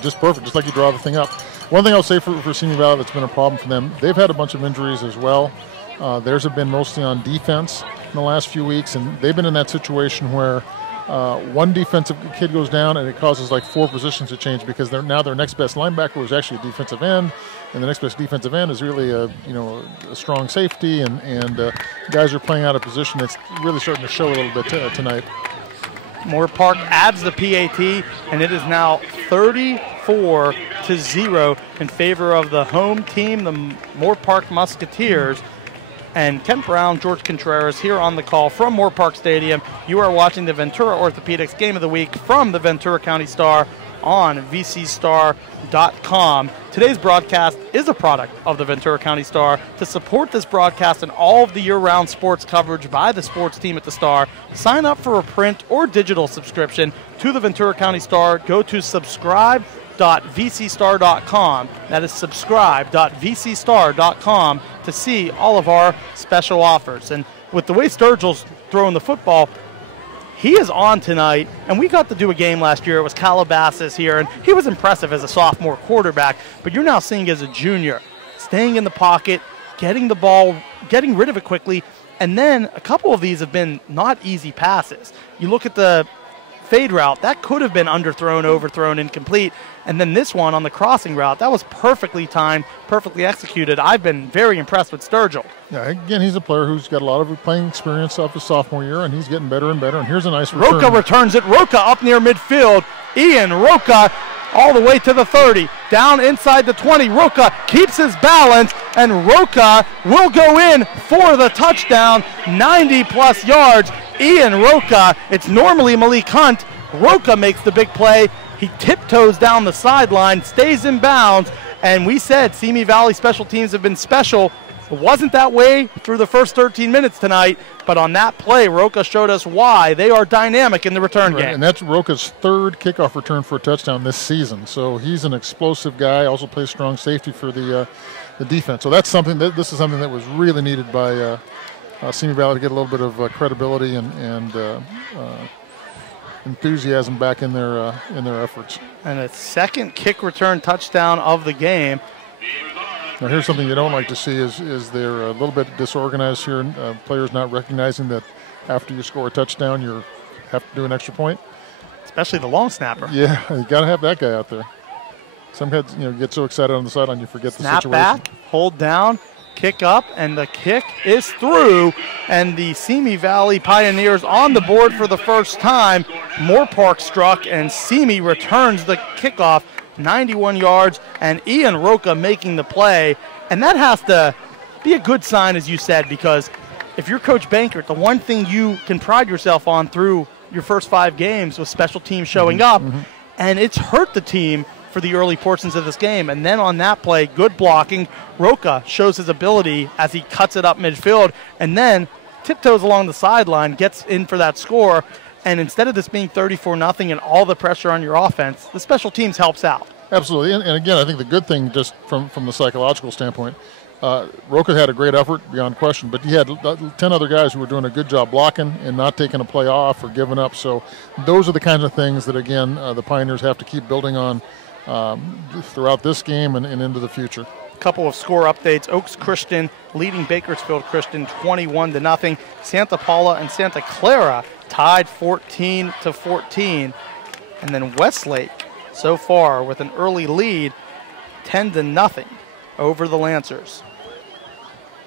just perfect, just like you draw the thing up. One thing I'll say for Simi Valley that's been a problem for them, they've had a bunch of injuries as well. Theirs have been mostly on defense in the last few weeks, and they've been in that situation where one defensive kid goes down and it causes like 4 positions to change because now their next best linebacker is actually a defensive end, and the next best defensive end is really a strong safety, and guys are playing out of position. It's really starting to show a little bit tonight. Moorpark adds the PAT, and it is now 34-0 in favor of the home team, the Moorpark Musketeers. And Kent Brown, George Contreras here on the call from Moorpark Stadium. You are watching the Ventura Orthopedics Game of the Week from the Ventura County Star on vcstar.com. Today's broadcast is a product of the Ventura County Star. To support this broadcast and all of the year-round sports coverage by the sports team at the Star, sign up for a print or digital subscription to the Ventura County Star. Go to subscribe.vcstar.com. That is subscribe.vcstar.com to see all of our special offers. And with the way Sturgill's throwing the football, he is on tonight, and we got to do a game last year. It was Calabasas here, and he was impressive as a sophomore quarterback, but you're now seeing as a junior, staying in the pocket, getting the ball, getting rid of it quickly, and then a couple of these have been not easy passes. You look at the fade route, that could have been underthrown, overthrown, incomplete. And then this one on the crossing route, that was perfectly timed, perfectly executed. I've been very impressed with Sturgill. Yeah, again, he's a player who's got a lot of playing experience off his sophomore year, and he's getting better and better. And here's a nice return. Roca returns it. Roca up near midfield. Ian Roca all the way to the 30. Down inside the 20. Roca keeps his balance, and Roca will go in for the touchdown, 90-plus yards. Ian Roca, it's normally Malik Hunt. Roca makes the big play. He tiptoes down the sideline, stays in bounds, and we said Simi Valley special teams have been special. It wasn't that way through the first 13 minutes tonight, but on that play, Roca showed us why they are dynamic in the return game. And that's Roca's third kickoff return for a touchdown this season. So he's an explosive guy, also plays strong safety for the defense. So that's something this is something that was really needed by Simi Valley to get a little bit of credibility and enthusiasm back in their efforts. And a second kick return touchdown of the game. Now here's something you don't like to see is they're a little bit disorganized here. Players not recognizing that after you score a touchdown, you have to do an extra point. Especially the long snapper. Yeah, you got to have that guy out there. Some kids, get so excited on the sideline you forget the situation. Snap back, hold down, kick up, and the kick is through. And the Simi Valley Pioneers on the board for the first time. Moorpark struck, and Simi returns the kickoff 91 yards, and Ian Roca making the play. And that has to be a good sign, as you said, because if you're Coach Bankert, the one thing you can pride yourself on through your first 5 games was special teams showing up, and it's hurt the team for the early portions of this game. And then on that play, good blocking. Roca shows his ability as he cuts it up midfield, and then tiptoes along the sideline, gets in for that score. And instead of this being 34-0 and all the pressure on your offense, the special teams helps out. Absolutely. And again, I think the good thing just from the psychological standpoint, Roca had a great effort beyond question, but he had 10 other guys who were doing a good job blocking and not taking a play off or giving up. So those are the kinds of things that, again, the Pioneers have to keep building on throughout this game and into the future. Couple of score updates. Oaks Christian leading Bakersfield Christian 21-0. Santa Paula and Santa Clara tied 14-14. And then Westlake so far with an early lead 10-0 over the Lancers.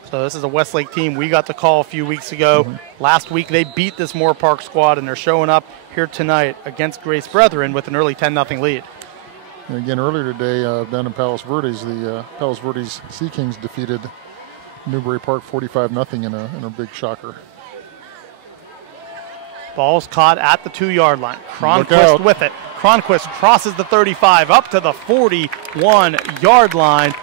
So this is a Westlake team we got to call a few weeks ago. Last week they beat this Moorpark squad, and they're showing up here tonight against Grace Brethren with an early 10-0 lead. And again, earlier today down in Palos Verdes, the Palos Verdes Sea Kings defeated Newbury Park 45-0 in a big shocker. Ball's caught at the 2-yard line. Cronquist with it. Cronquist crosses the 35 up to the 41-yard line.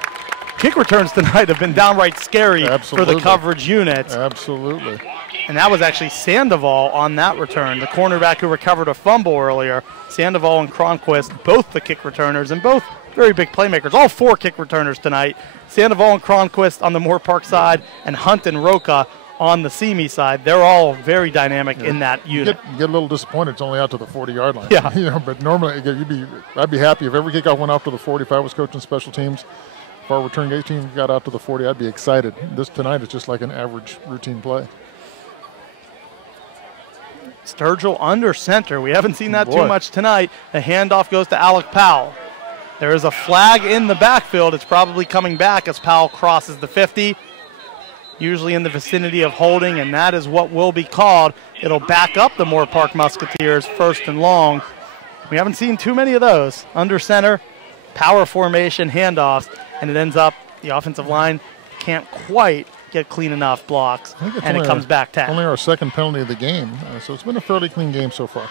Kick returns tonight have been downright scary for the coverage unit. Absolutely. And that was actually Sandoval on that return, the cornerback who recovered a fumble earlier. Sandoval and Cronquist, both the kick returners, and both very big playmakers. All 4 kick returners tonight. Sandoval and Cronquist on the Moorpark side, and Hunt and Roca on the Simi side. They're all very dynamic in that unit. Get a little disappointed it's only out to the 40-yard line. Yeah. But normally I'd be happy if every kickoff went out to the 40. If I was coaching special teams, if our return game team got out to the 40, I'd be excited. Tonight is just like an average routine play. Sturgill under center. We haven't seen that too much tonight. The handoff goes to Alec Powell. There is a flag in the backfield. It's probably coming back as Powell crosses the 50. Usually in the vicinity of holding, and that is what will be called. It'll back up the Moorpark Musketeers, 1st and long. We haven't seen too many of those. Under center, power formation, handoffs, and it ends up the offensive line can't quite get clean enough blocks, and it comes back 10. Only our second penalty of the game, so it's been a fairly clean game so far.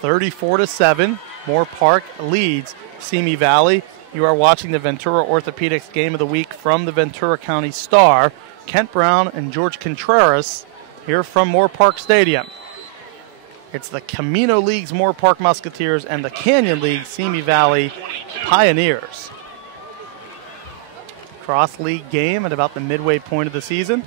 34-7, Moorpark leads Simi Valley. You are watching the Ventura Orthopedics Game of the Week from the Ventura County Star. Kent Brown and George Contreras here from Moorpark Stadium. It's the Camino League's Moorpark Musketeers and the Canyon League Simi Valley Pioneers. Cross-league game at about the midway point of the season.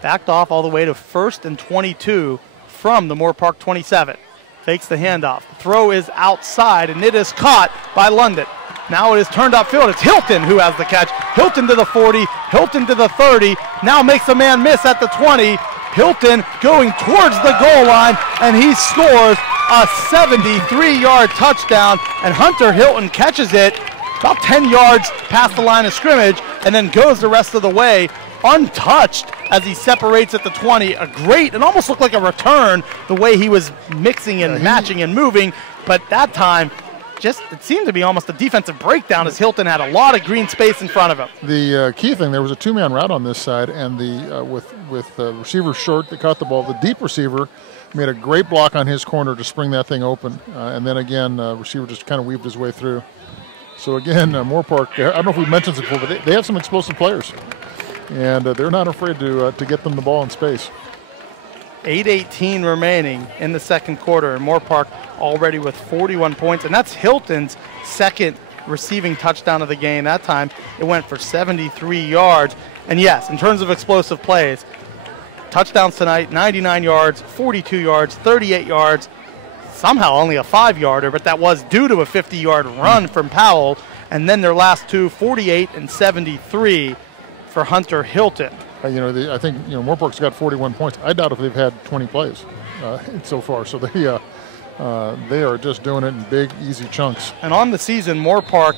Backed off all the way to 1st and 22 from the Moorpark 27. Fakes the handoff. The throw is outside, and it is caught by London. Now it is turned upfield. It's Hilton who has the catch. Hilton to the 40, Hilton to the 30. Now makes a man miss at the 20. Hilton going towards the goal line, and he scores a 73-yard touchdown, and Hunter Hilton catches it about 10 yards past the line of scrimmage and then goes the rest of the way untouched as he separates at the 20. A great, it almost looked like a return the way he was mixing and matching and moving, but that time it seemed to be almost a defensive breakdown as Hilton had a lot of green space in front of him. The key thing, there was a 2-man route on this side, and with the receiver short that caught the ball, the deep receiver made a great block on his corner to spring that thing open, and then again, receiver just kind of weaved his way through. So again, Moorpark, I don't know if we mentioned this before, but they have some explosive players. And they're not afraid to get them the ball in space. 8:18 remaining in the second quarter, and Moorpark already with 41 points. And that's Hilton's second receiving touchdown of the game. That time it went for 73 yards. And yes, in terms of explosive plays, touchdowns tonight, 99 yards, 42 yards, 38 yards, somehow only a 5-yarder, but that was due to a 50-yard run from Powell. And then their last two, 48 and 73 for Hunter Hilton. I think Moorpark's got 41 points. I doubt if they've had 20 plays so far. So they are just doing it in big, easy chunks. And on the season, Moorpark,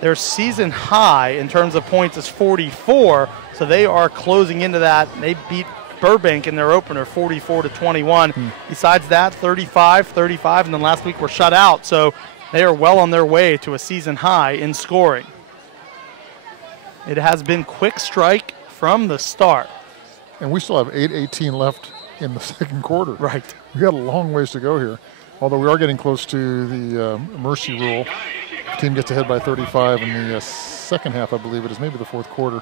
their season high in terms of points is 44. So they are closing into that. They beat Burbank in their opener 44-21. Besides that, 35, and then last week were shut out. So they are well on their way to a season high in scoring. It has been quick strike from the start. And we still have 8:18 left in the second quarter. Right. We got a long ways to go here. Although we are getting close to the mercy rule. The team gets ahead by 35 in the second half, I believe it is, maybe the fourth quarter.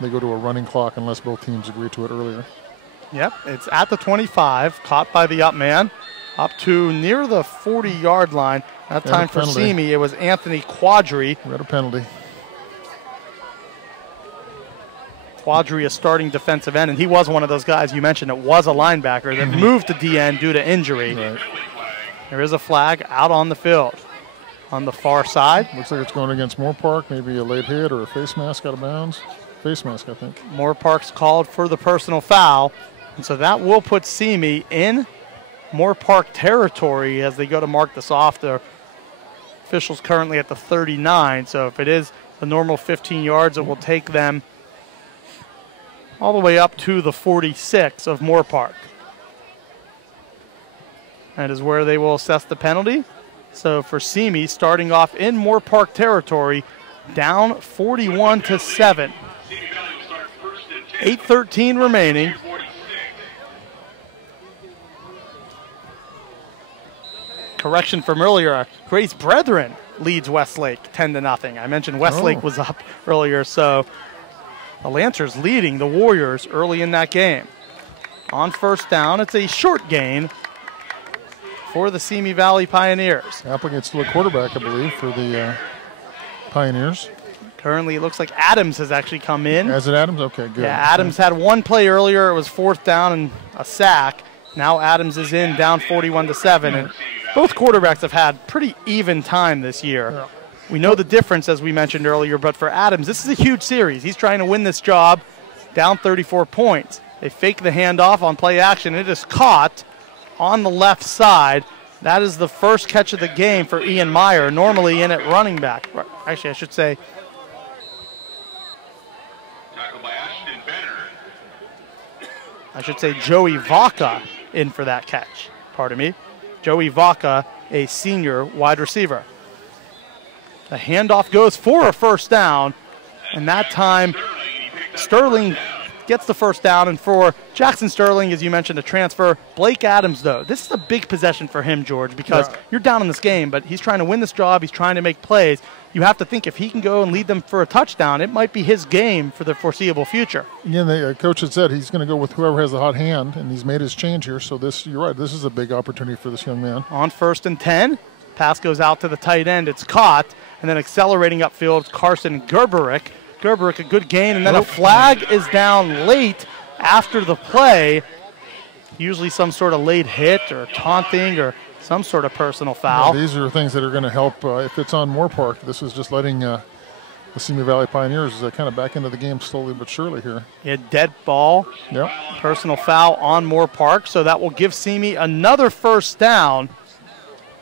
They go to a running clock unless both teams agree to it earlier. Yep, it's at the 25, caught by the up man, up to near the 40-yard line. That time for Simi, it was Anthony Quadri. We got a penalty. Quadri, a starting defensive end, and he was one of those guys you mentioned that was a linebacker that moved to DN due to injury. Right. There is a flag out on the field. On the far side. Looks like it's going against Moorpark, maybe a late hit or a face mask out of bounds. Face mask, I think. Moorpark's called for the personal foul, and so that will put Simi in Moorpark territory as they go to mark this off. The officials currently at the 39, so if it is the normal 15 yards, it will take them all the way up to the 46 of Moorpark. That is where they will assess the penalty. So for Simi, starting off in Moorpark territory, down 41-7. 8:13 remaining. Correction from earlier, Grace Brethren leads Westlake 10-0. I mentioned Westlake was up earlier, so the Lancers leading the Warriors early in that game. On first down, it's a short gain for the Simi Valley Pioneers. Applegate's still a quarterback, I believe, for the Pioneers. Currently, it looks like Adams has actually come in. Is it Adams? Okay, good. Yeah, Adams had one play earlier. It was fourth down and a sack. Now Adams is in, down 41-7. And both quarterbacks have had pretty even time this year. Yeah. We know the difference, as we mentioned earlier, but for Adams, this is a huge series. He's trying to win this job, down 34 points. They fake the handoff on play action. It is caught on the left side. That is the first catch of the game for Ian Meyer, normally in at running back. Actually, I should say Joey Vaca in for that catch. Pardon me. Joey Vaca, a senior wide receiver. The handoff goes for a first down, and that time Sterling gets the first down, and for Jackson Sterling, as you mentioned, a transfer. Blake Adams, though, this is a big possession for him, George, because you're down in this game, but he's trying to win this job. He's trying to make plays. You have to think if he can go and lead them for a touchdown, it might be his game for the foreseeable future. Again, the coach had said he's going to go with whoever has the hot hand, and he's made his change here. So this, you're right, this is a big opportunity for this young man. On 1st and 10, pass goes out to the tight end. It's caught, and then accelerating upfield, Carson Gerberick. Gerberick, a good gain, and then a flag is down late after the play. Usually some sort of late hit or taunting or some sort of personal foul. Yeah, these are things that are going to help if it's on Moorpark. This is just letting the Simi Valley Pioneers kind of back into the game slowly but surely here. A dead ball, personal foul on Moorpark, so that will give Simi another first down,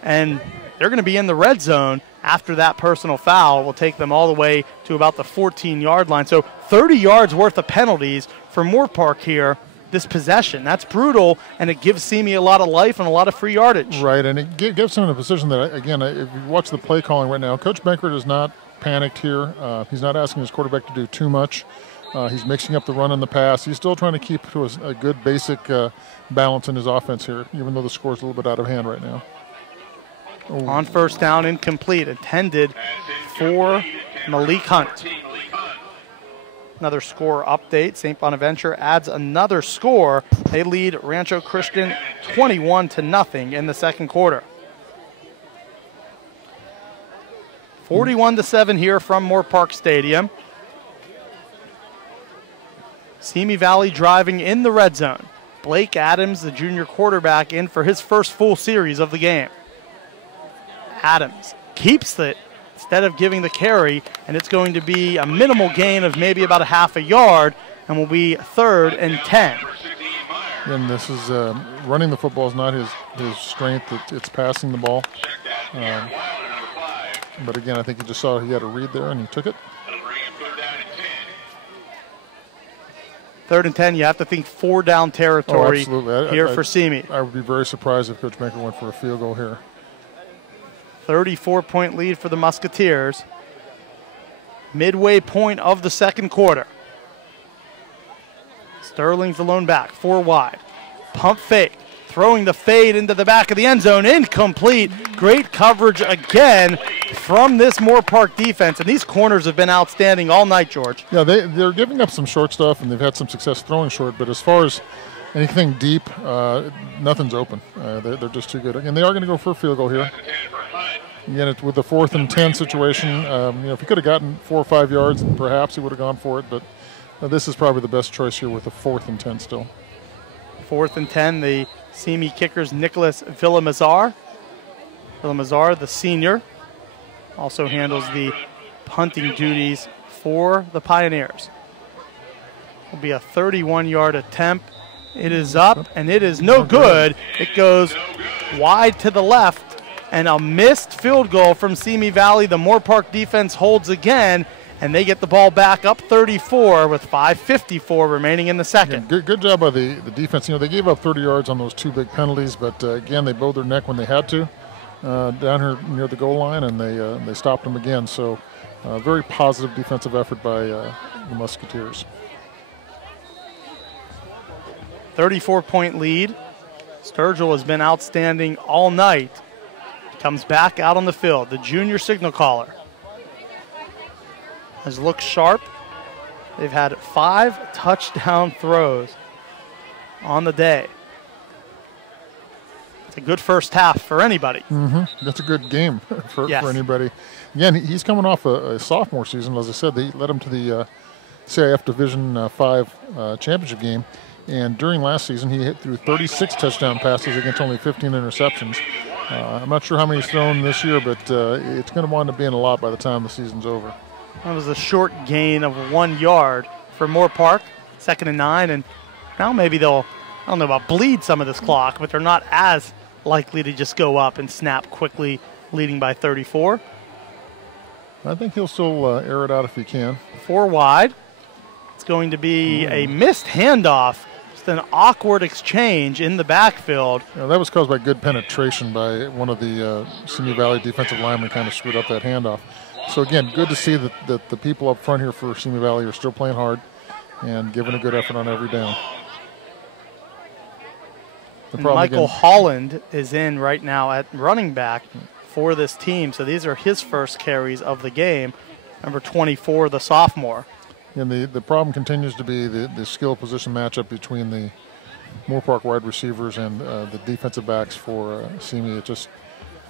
and they're going to be in the red zone. After that personal foul, will take them all the way to about the 14-yard line. So 30 yards worth of penalties for Moorpark here this possession. That's brutal, and it gives Simi a lot of life and a lot of free yardage. Right, and it gives him in a position that, again, if you watch the play calling right now, Coach Benkert is not panicked here. He's not asking his quarterback to do too much. He's mixing up the run and the pass. He's still trying to keep to a good basic balance in his offense here, even though the score's a little bit out of hand right now. On first down, incomplete. Intended for Malik Hunt. Another score update. St. Bonaventure adds another score. They lead Rancho Christian 21-0 in the second quarter. 41-7 here from Moorpark Stadium. Simi Valley driving in the red zone. Blake Adams, the junior quarterback, in for his first full series of the game. Adams keeps it instead of giving the carry, and it's going to be a minimal gain of maybe about a half a yard, and will be 3rd and 10. And this is running the football is not his strength. It's passing the ball. But again, I think he just saw he had a read there, and he took it. 3rd and 10, you have to think 4-down territory here for Simi. I would be very surprised if Coach Baker went for a field goal here. 34-point lead for the Musketeers. Midway point of the second quarter. Sterling's the lone back, 4 wide. Pump fake, throwing the fade into the back of the end zone, incomplete. Great coverage again from this Moorpark defense, and these corners have been outstanding all night, George. Yeah, they're giving up some short stuff, and they've had some success throwing short, but as far as anything deep, nothing's open. They're just too good. And they are going to go for a field goal here. Again, with the 4th and 10 situation, if he could have gotten 4 or 5 yards, perhaps he would have gone for it, but this is probably the best choice here with the 4th and 10 still. 4th and 10, the Simi kickers Nicholas Villamazar. Villamazar, the senior, also handles the punting duties for the Pioneers. Will be a 31-yard attempt. It is up, and it is no good. It goes wide to the left, and a missed field goal from Simi Valley. The Moorpark defense holds again, and they get the ball back up 34 with 5:54 remaining in the second. Yeah, good job by the defense. They gave up 30 yards on those 2 big penalties, but again, they bowed their neck when they had to down here near the goal line, and they stopped them again. So very positive defensive effort by the Musketeers. 34-point lead. Sturgill has been outstanding all night. Comes back out on the field. The junior signal caller has looked sharp. They've had 5 touchdown throws on the day. It's a good first half for anybody. That's a good game for anybody. Again, he's coming off a sophomore season. As I said, they led him to the CIF Division 5 championship game. And during last season, he hit through 36 touchdown passes against only 15 interceptions. I'm not sure how many he's thrown this year, but it's going to wind up being a lot by the time the season's over. That was a short gain of 1 yard for Moorpark, 2nd and 9, and now maybe they'll, I don't know about bleed some of this clock, but they're not as likely to just go up and snap quickly, leading by 34. I think he'll still air it out if he can. 4 wide. It's going to be a missed handoff. Just an awkward exchange in the backfield. Yeah, that was caused by good penetration by one of the Simi Valley defensive linemen, kind of screwed up that handoff. So again, good to see that the people up front here for Simi Valley are still playing hard and giving a good effort on every down. Michael Holland is in right now at running back for this team. So these are his first carries of the game. Number 24, the sophomore. And the problem continues to be the skill position matchup between the Moorpark wide receivers and the defensive backs for Simi.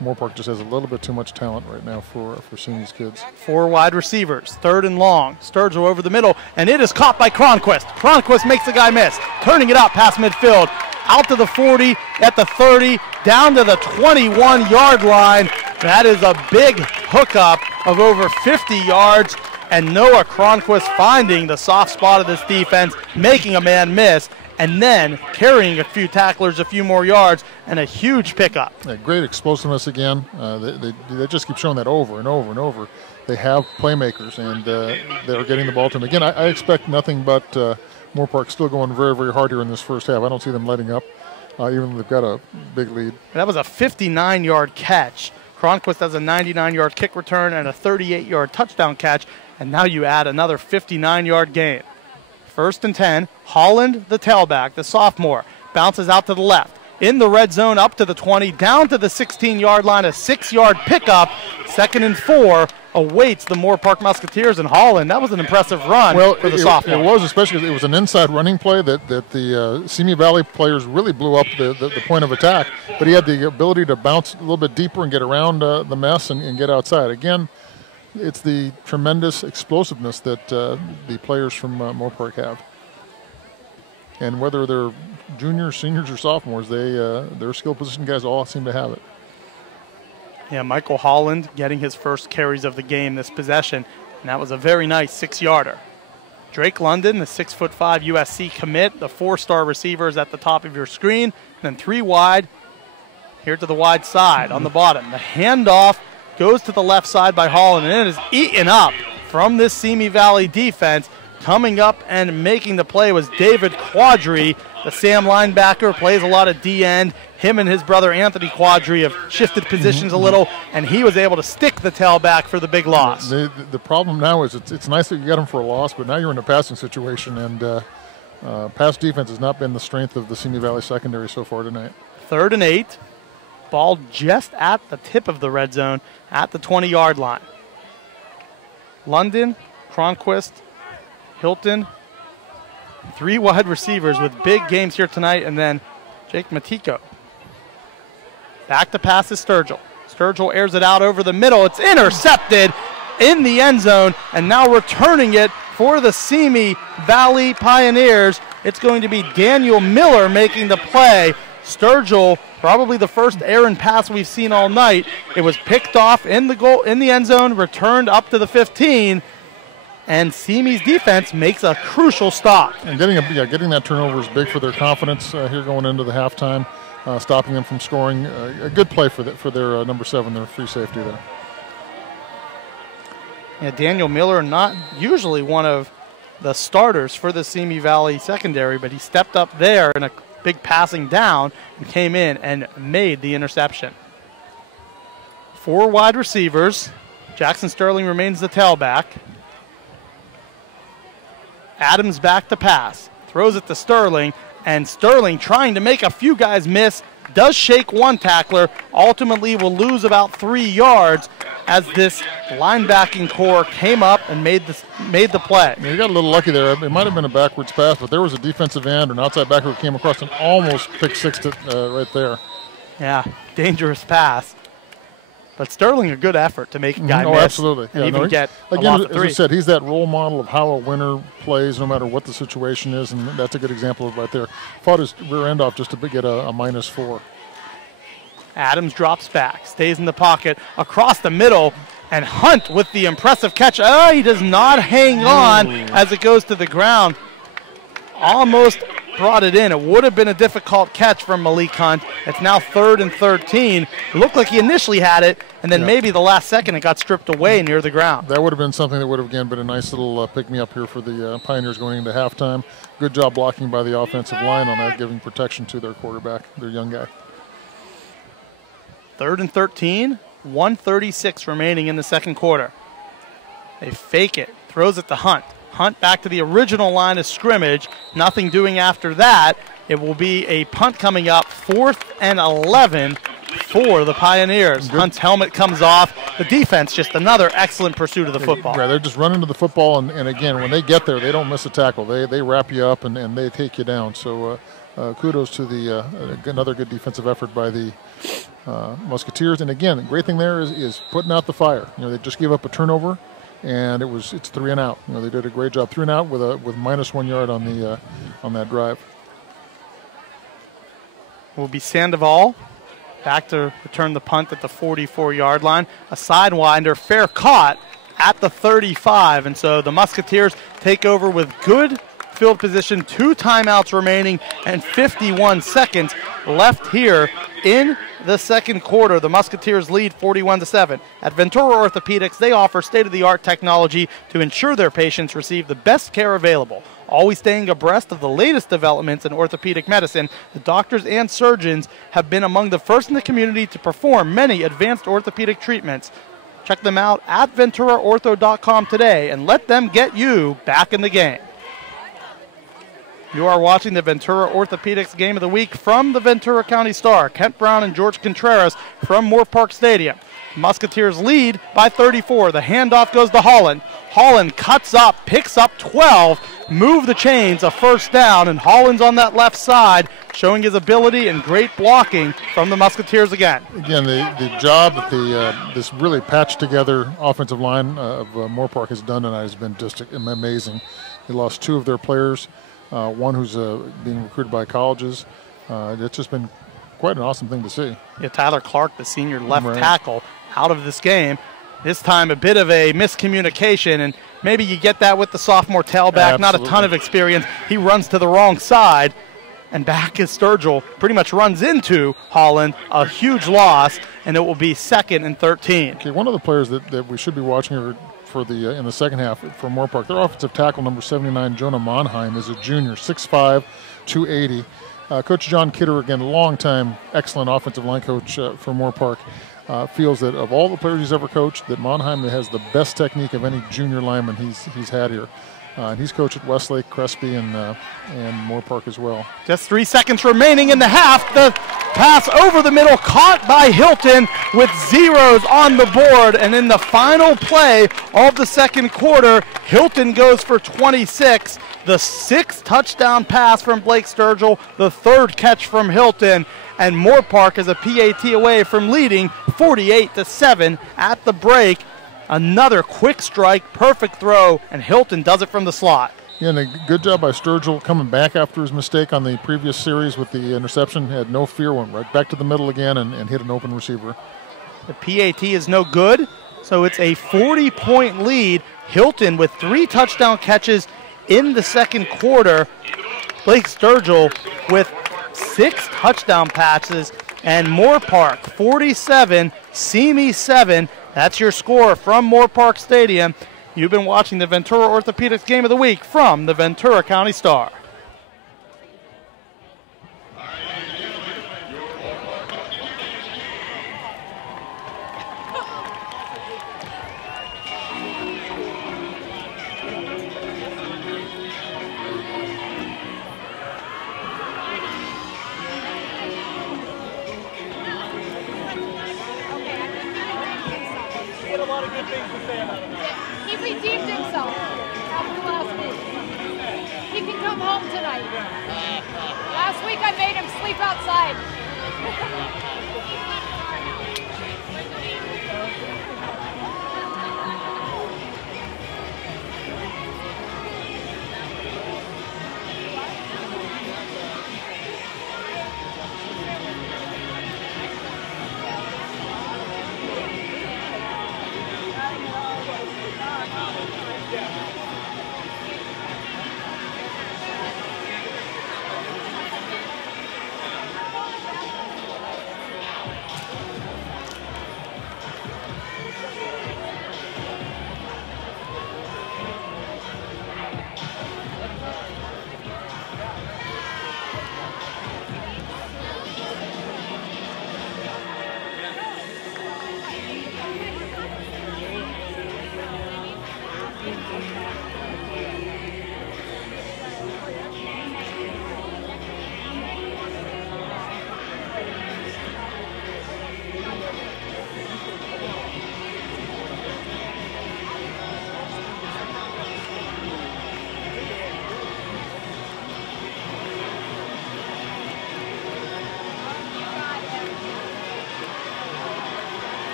Moorpark just has a little bit too much talent right now for Simi's kids. 4 wide receivers, 3rd and long. Sturgill over the middle, and it is caught by Cronquist. Cronquist makes the guy miss, turning it out past midfield, out to the 40, at the 30, down to the 21-yard line. That is a big hookup of over 50 yards, and Noah Cronquist finding the soft spot of this defense, making a man miss, and then carrying a few tacklers a few more yards, and a huge pickup. Yeah, great explosiveness again. They just keep showing that over and over and over. They have playmakers, and they're getting the ball to them. Again, I expect nothing but Moorpark still going very, very hard here in this first half. I don't see them letting up, even though they've got a big lead. That was a 59-yard catch. Cronquist has a 99-yard kick return and a 38-yard touchdown catch, and now you add another 59-yard gain. 1st and 10, Holland, the tailback, the sophomore, bounces out to the left, in the red zone up to the 20, down to the 16-yard line, a 6-yard pickup. 2nd and 4 awaits the Moorpark Musketeers, and Holland, that was an impressive run for the sophomore. It was, especially because it was an inside running play that the Simi Valley players really blew up the point of attack, but he had the ability to bounce a little bit deeper and get around the mess and get outside. Again, it's the tremendous explosiveness that the players from Moorpark have. And whether they're juniors, seniors, or sophomores, their skill position guys all seem to have it. Yeah, Michael Holland getting his first carries of the game this possession, and that was a very nice 6-yarder. Drake London, the 6'5" USC commit, the 4-star receiver is at the top of your screen, then 3 wide, here to the wide side on the bottom. The handoff goes to the left side by Holland, and it is eaten up from this Simi Valley defense. Coming up and making the play was David Quadri, the Sam linebacker, plays a lot of D-end. Him and his brother Anthony Quadri have shifted positions a little, and he was able to stick the tailback for the big loss. The problem now is it's nice that you get him for a loss, but now you're in a passing situation, and pass defense has not been the strength of the Simi Valley secondary so far tonight. 3rd and 8, ball just at the tip of the red zone at the 20-yard line. London, Cronquist, Hilton, 3 wide receivers with big games here tonight, and then Jake Matiko. Back to pass is Sturgill. Sturgill airs it out over the middle. It's intercepted in the end zone, and now returning it for the Simi Valley Pioneers. It's going to be Daniel Miller making the play. Sturgill, probably the first errant pass we've seen all night. It was picked off in the end zone, returned up to the 15. And Simi's defense makes a crucial stop. And getting that turnover is big for their confidence here going into the halftime, stopping them from scoring. A good play for their number 7, their free safety there. Yeah, Daniel Miller, not usually one of the starters for the Simi Valley secondary, but he stepped up there in a big passing down and came in and made the interception. 4 wide receivers. Jackson Sterling remains the tailback. Adams back to pass, throws it to Sterling, and Sterling trying to make a few guys miss, does shake one tackler, ultimately will lose about 3 yards as this linebacking core came up and made the play. Yeah, you got a little lucky there. It might have been a backwards pass, but there was a defensive end or an outside backer who came across and almost pick-sixed it right there. Yeah, dangerous pass. But Sterling, a good effort to make a guy miss. Absolutely. And even get a loss of 3. As I said, he's that role model of how a winner plays no matter what the situation is, and that's a good example of it right there. Fought his rear end off just to get a -4. Adams drops back, stays in the pocket, across the middle, and Hunt with the impressive catch. Oh, he does not hang on as it goes to the ground. Almost brought it in. It would have been a difficult catch from Malik Hunt. It's now 3rd and 13. It looked like he initially had it, and then maybe the last second it got stripped away near the ground. That would have been something that would have, again, been a nice little pick-me-up here for the Pioneers going into halftime. Good job blocking by the offensive line on that, giving protection to their quarterback, their young guy. 3rd and 13, 1:36 remaining in the second quarter. They fake it, throws it to Hunt. Hunt back to the original line of scrimmage. Nothing doing after that. It will be a punt coming up, 4th and 11 for the Pioneers. Hunt's helmet comes off. The defense, just another excellent pursuit of the football. Yeah, they're just running to the football, and again, when they get there, they don't miss a tackle. They wrap you up, and they take you down. So kudos to the another good defensive effort by the Musketeers. And again, the great thing there is putting out the fire. They just gave up a turnover, and it's 3 and out. They did a great job, 3 and out with -1 yard on that drive. Will be Sandoval back to return the punt at the 44-yard line. A sidewinder, fair caught at the 35, and so the Musketeers take over with good field position, 2 timeouts remaining, and 51 seconds left here in the second quarter. The Musketeers lead 41-7. At Ventura Orthopedics, they offer state-of-the-art technology to ensure their patients receive the best care available. Always staying abreast of the latest developments in orthopedic medicine, the doctors and surgeons have been among the first in the community to perform many advanced orthopedic treatments. Check them out at VenturaOrtho.com today and let them get you back in the game. You are watching the Ventura Orthopedics Game of the Week from the Ventura County Star. Kent Brown and George Contreras from Moorpark Stadium. Musketeers lead by 34. The handoff goes to Holland. Holland cuts up, picks up 12, move the chains, a first down, and Holland's on that left side, showing his ability and great blocking from the Musketeers again. Again, the job that this really patched together offensive line of Moorpark has done tonight has been just amazing. They lost 2 of their players, one who's being recruited by colleges. It's just been quite an awesome thing to see. Yeah, Tyler Clark, the senior left tackle, out of this game. This time a bit of a miscommunication, and maybe you get that with the sophomore tailback. Absolutely. Not a ton of experience. He runs to the wrong side, and back is Sturgill. Pretty much runs into Holland. A huge loss, and it will be 2nd and 13. Okay, one of the players that we should be watching here for the in the second half for Moorpark, their offensive tackle number 79, Jonah Monheim, is a junior, 6'5", 280. Coach John Kidder, again, longtime excellent offensive line coach for Moorpark, feels that of all the players he's ever coached, that Monheim has the best technique of any junior lineman he's had here. And he's coached at Westlake, Crespi, and Moorpark as well. Just 3 seconds remaining in the half. The pass over the middle, caught by Hilton with zeros on the board. And in the final play of the second quarter, Hilton goes for 26. The 6th touchdown pass from Blake Sturgill, the 3rd catch from Hilton. And Moorpark is a PAT away from leading 48-7 at the break. Another quick strike, perfect throw, and Hilton does it from the slot. Yeah, and a good job by Sturgill coming back after his mistake on the previous series with the interception. Had no fear, went right back to the middle again and hit an open receiver. The PAT is no good, so it's a 40-point lead. Hilton with 3 touchdown catches in the second quarter. Blake Sturgill with 6 touchdown passes, and Moorpark 47, Simi 7. That's your score from Moorpark Stadium. You've been watching the Ventura Orthopedics Game of the Week from the Ventura County Star. He redeemed himself after last week. He can come home tonight. Last week I made him sleep outside.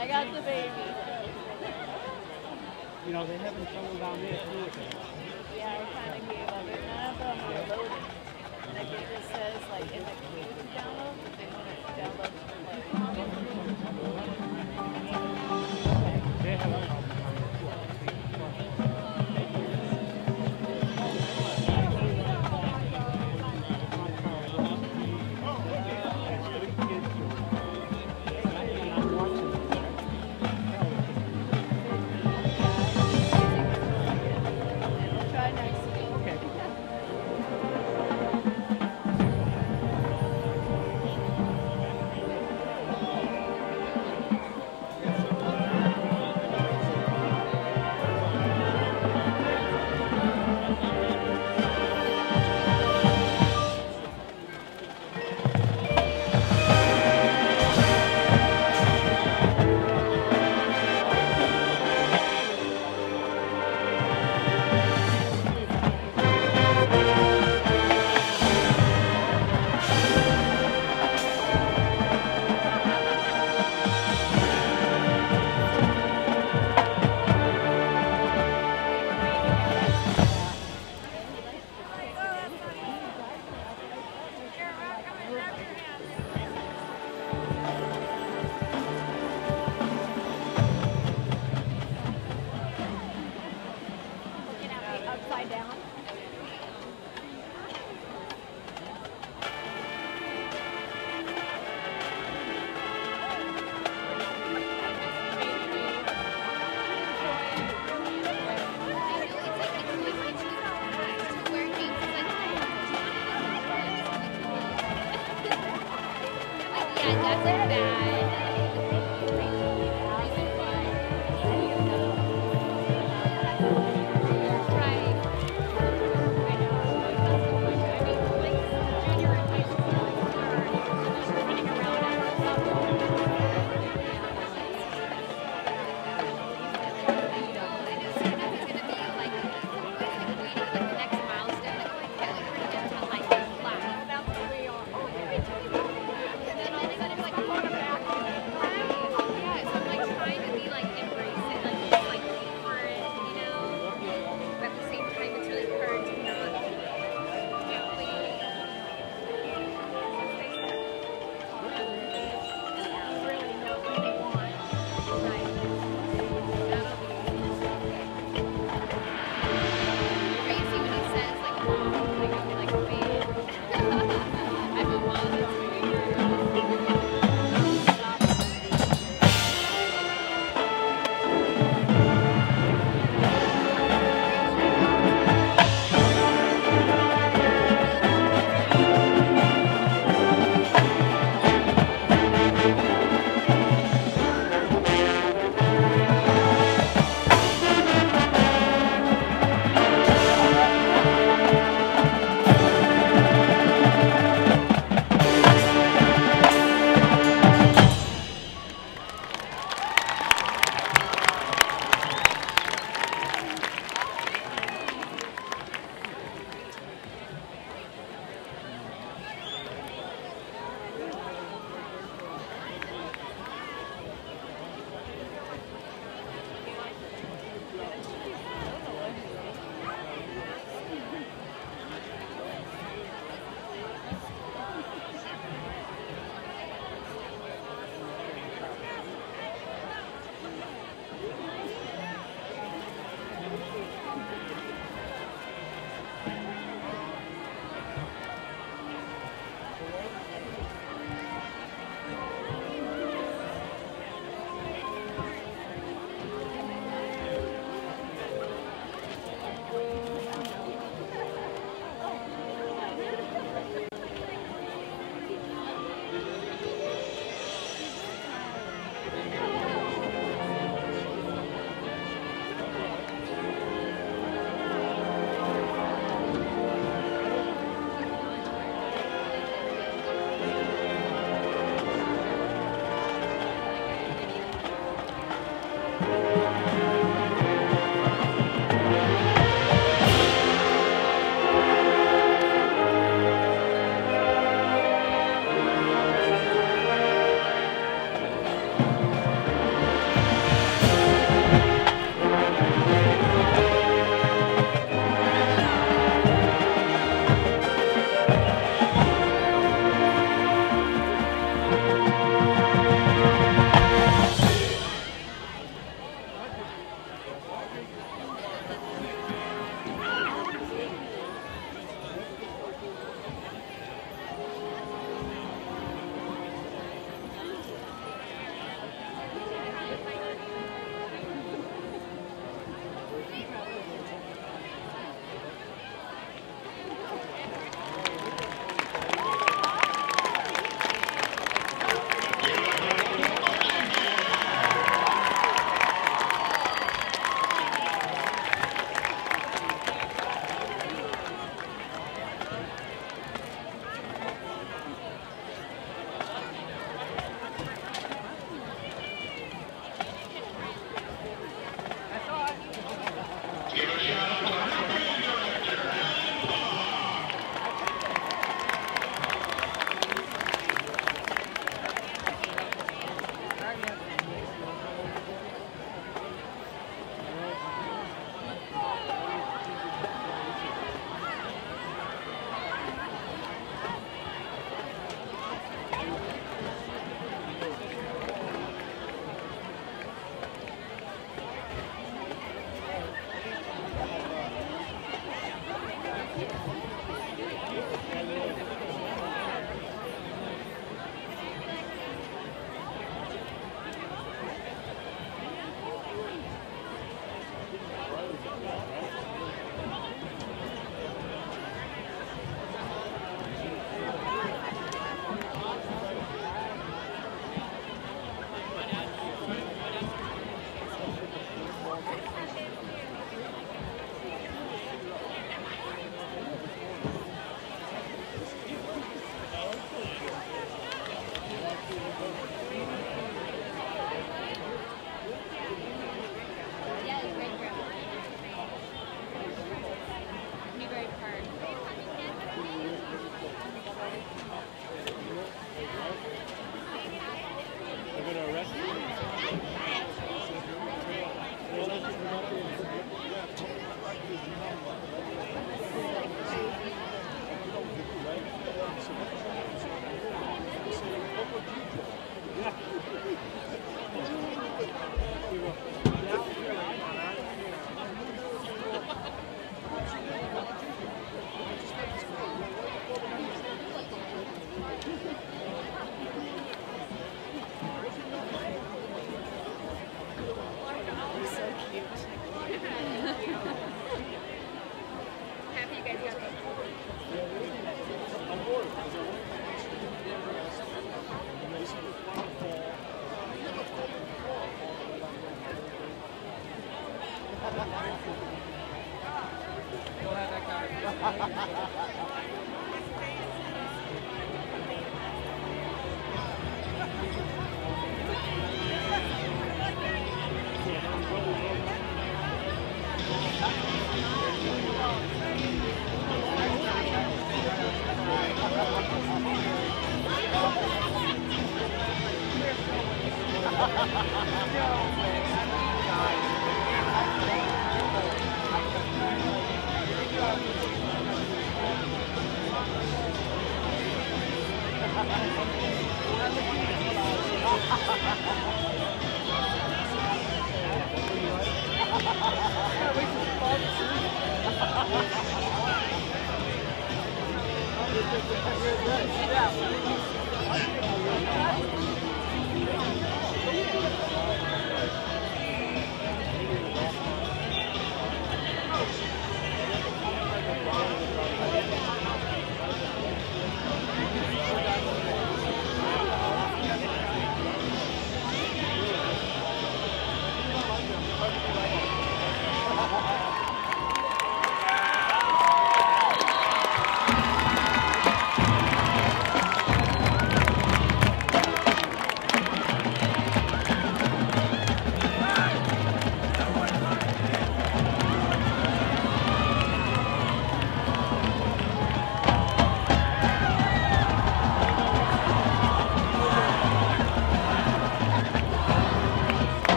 I got the baby. You know, they haven't trouble down there too. Yeah, I kind of gave up. None of them are loaded. Like it just says, like in the queue to download, but they wouldn't download to play. They have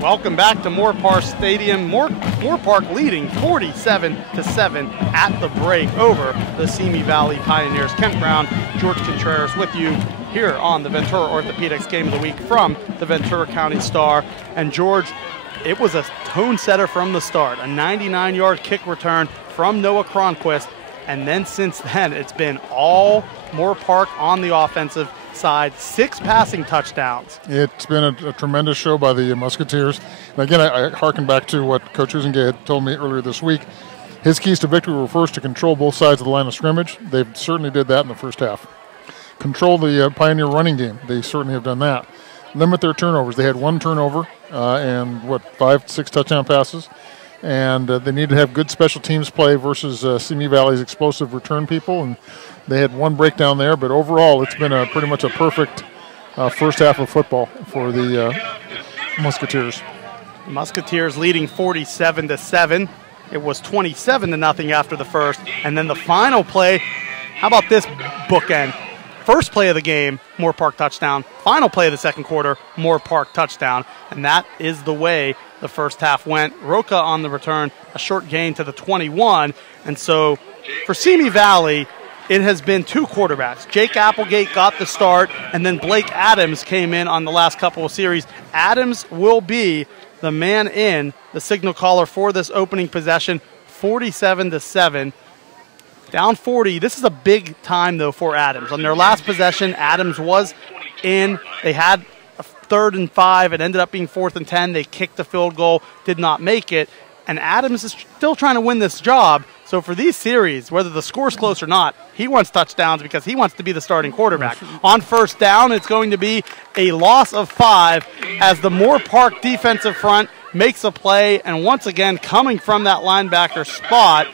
Welcome back to Moorpark Stadium. Moorpark leading 47-7 at the break over the Simi Valley Pioneers. Kent Brown, George Contreras with you here on the Ventura Orthopedics Game of the Week from the Ventura County Star. And George, it was a tone setter from the start. A 99-yard kick return from Noah Cronquist. And then since then, it's been all Moorpark on the offensive side, 6 passing touchdowns. It's been a tremendous show by the Musketeers. And again, I harken back to what Coach Husingay had told me earlier this week. His keys to victory were first to control both sides of the line of scrimmage. They certainly did that in the first half. Control the Pioneer running game. They certainly have done that. Limit their turnovers. They had 1 turnover and 5-6 touchdown passes. And they need to have good special teams play versus Simi Valley's explosive return people. And they had 1 breakdown there, but overall it's been pretty much a perfect first half of football for the Musketeers. Musketeers leading 47-7. It was 27-0 after the first. And then the final play, how about this bookend? First play of the game, Moorpark touchdown. Final play of the second quarter, Moorpark touchdown. And that is the way the first half went. Roca on the return, a short gain to the 21. And so for Simi Valley, it has been 2 quarterbacks. Jake Applegate got the start, and then Blake Adams came in on the last couple of series. Adams will be the man in, the signal caller for this opening possession, 47-7. Down 40. This is a big time, though, for Adams. On their last possession, Adams was in. They had a 3rd and 5. It ended up being 4th and 10. They kicked the field goal, did not make it. And Adams is still trying to win this job. So for these series, whether the score's close or not, he wants touchdowns because he wants to be the starting quarterback. On first down, it's going to be a loss of 5 as the Moorpark defensive front makes a play. And once again, coming from that linebacker spot,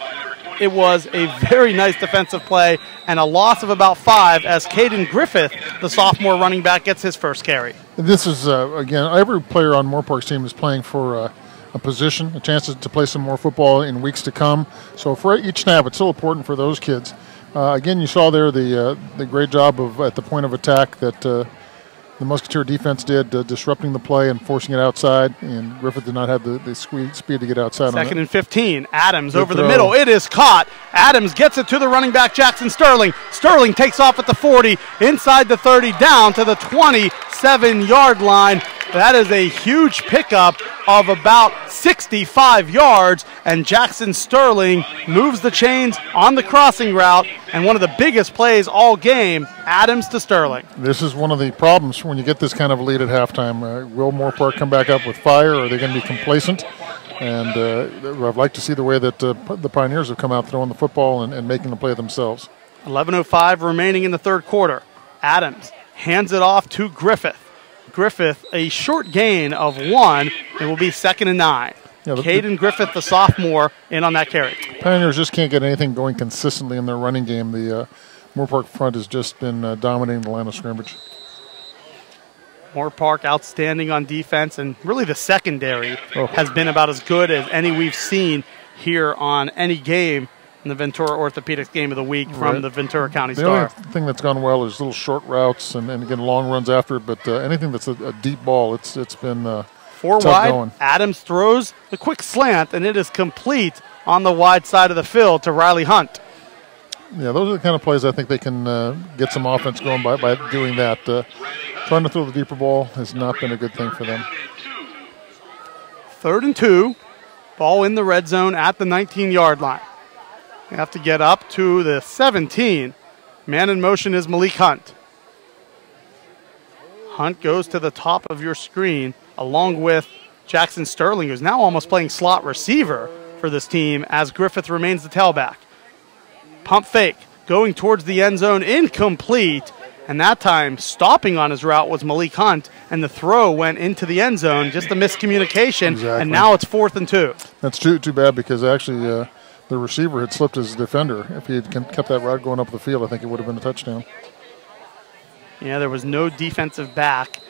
it was a very nice defensive play and a loss of about 5 as Hayden Griffith, the sophomore running back, gets his first carry. This is, again, every player on Moorpark's team is playing for a position, a chance to play some more football in weeks to come. So for each snap, it's still important for those kids. Again, you saw there the great job of at the point of attack that the Musketeer defense did, disrupting the play and forcing it outside, and Griffith did not have the speed to get outside. Second and 15. Adams over the middle. It is caught. Adams gets it to the running back, Jackson Sterling. Sterling takes off at the 40, inside the 30, down to the 27-yard line. That is a huge pickup of about 65 yards, and Jackson Sterling moves the chains on the crossing route, and one of the biggest plays all game, Adams to Sterling. This is one of the problems when you get this kind of lead at halftime. Will Moorpark come back up with fire, or are they going to be complacent? And I'd like to see the way that the Pioneers have come out throwing the football and making the play themselves. 11:05 remaining in the third quarter. Adams hands it off to Griffith. Griffith, a short gain of 1. It will be 2nd and 9. Yeah, Hayden Griffith, the sophomore, in on that carry. Pioneers just can't get anything going consistently in their running game. The Moorpark front has just been dominating the line of scrimmage. Moorpark outstanding on defense, and really the secondary has been about as good as any we've seen here on any game in the Ventura Orthopedics game of the week from the Ventura County Star. The only thing that's gone well is little short routes and again, long runs after it, but anything that's a deep ball, it's been 4 wide. Going. Adams throws the quick slant, and it is complete on the wide side of the field to Riley Hunt. Yeah, those are the kind of plays I think they can get some offense going by doing that. Trying to throw the deeper ball has not been a good thing for them. 3rd and 2, ball in the red zone at the 19-yard line. You have to get up to the 17. Man in motion is Malik Hunt. Hunt goes to the top of your screen along with Jackson Sterling, who's now almost playing slot receiver for this team as Griffith remains the tailback. Pump fake, going towards the end zone, incomplete. And that time, stopping on his route was Malik Hunt, and the throw went into the end zone, just a miscommunication, exactly. And now it's 4th and 2. That's too bad because actually the receiver had slipped his defender. If he had kept that route going up the field, I think it would have been a touchdown. Yeah, there was no defensive back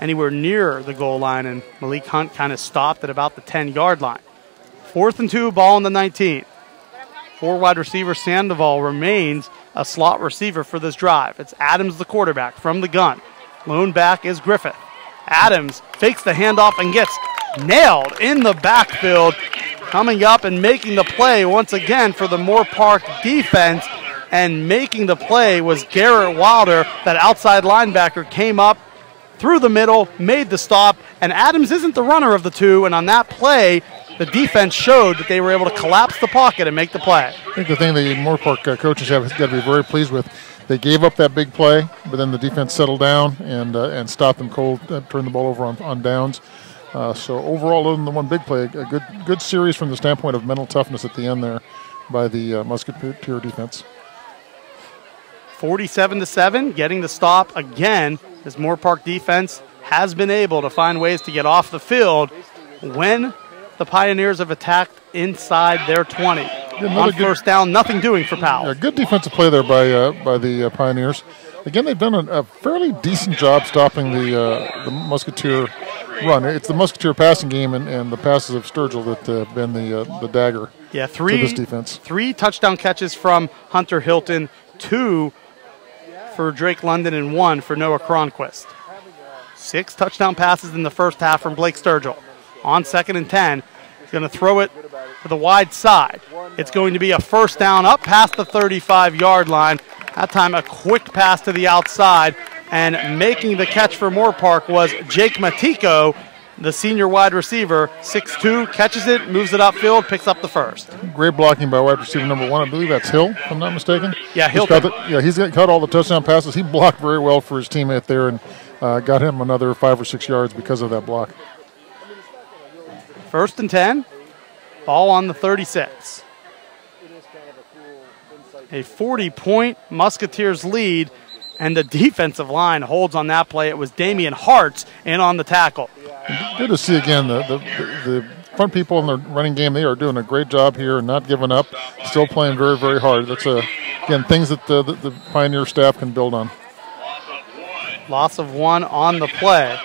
anywhere near the goal line, and Malik Hunt kind of stopped at about the 10-yard line. 4th and 2, ball on the 19. 4 wide receiver Sandoval remains a slot receiver for this drive. It's Adams, the quarterback, from the gun. Lone back is Griffith. Adams fakes the handoff and gets nailed in the backfield. Coming up and making the play once again for the Moorpark defense, and making the play was Garrett Wilder. That outside linebacker came up through the middle, made the stop, and Adams isn't the runner of the two, and on that play, the defense showed that they were able to collapse the pocket and make the play. I think the thing the Moorpark coaches have got to be very pleased with, they gave up that big play, but then the defense settled down and stopped them cold, turned the ball over on downs. So overall, other than the one big play, a good series from the standpoint of mental toughness at the end there by the Musketeer defense. 47-7, getting the stop again as Moorpark defense has been able to find ways to get off the field when the Pioneers have attacked inside their 20. On first down, nothing doing for Powell. Yeah, good defensive play there by the Pioneers. Again, they've done a fairly decent job stopping the Musketeer run. It's the Musketeer passing game and the passes of Sturgill that have been the dagger for this defense. 3 touchdown catches from Hunter Hilton, 2 for Drake London, and 1 for Noah Cronquist. 6 touchdown passes in the first half from Blake Sturgill. On 2nd and 10, he's going to throw it to the wide side. It's going to be a first down up past the 35-yard line. That time a quick pass to the outside, and making the catch for Moorpark was Jake Matico, the senior wide receiver, 6'2", catches it, moves it upfield, picks up the first. Great blocking by wide receiver number 1. I believe that's Hill, if I'm not mistaken. Yeah, Hill. He's caught all the touchdown passes. He blocked very well for his teammate there and got him another 5 or 6 yards because of that block. 1st and 10, ball on the 36. A 40-point Musketeers lead, and the defensive line holds on that play. It was Damian Hartz in on the tackle. Good to see again the front people in the running game. They are doing a great job here and not giving up, still playing very, very hard. That's again things that the Pioneer staff can build on. Loss of 1 on the play.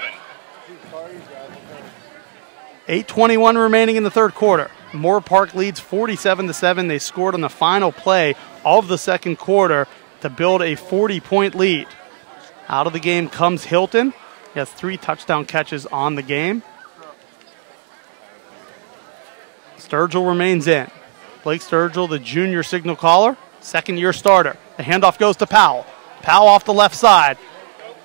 8:21 remaining in the third quarter. Moorpark leads 47-7. They scored on the final play of the second quarter to build a 40-point lead. Out of the game comes Hilton. He has 3 touchdown catches on the game. Sturgill remains in. Blake Sturgill, the junior signal caller, second-year starter. The handoff goes to Powell. Powell off the left side.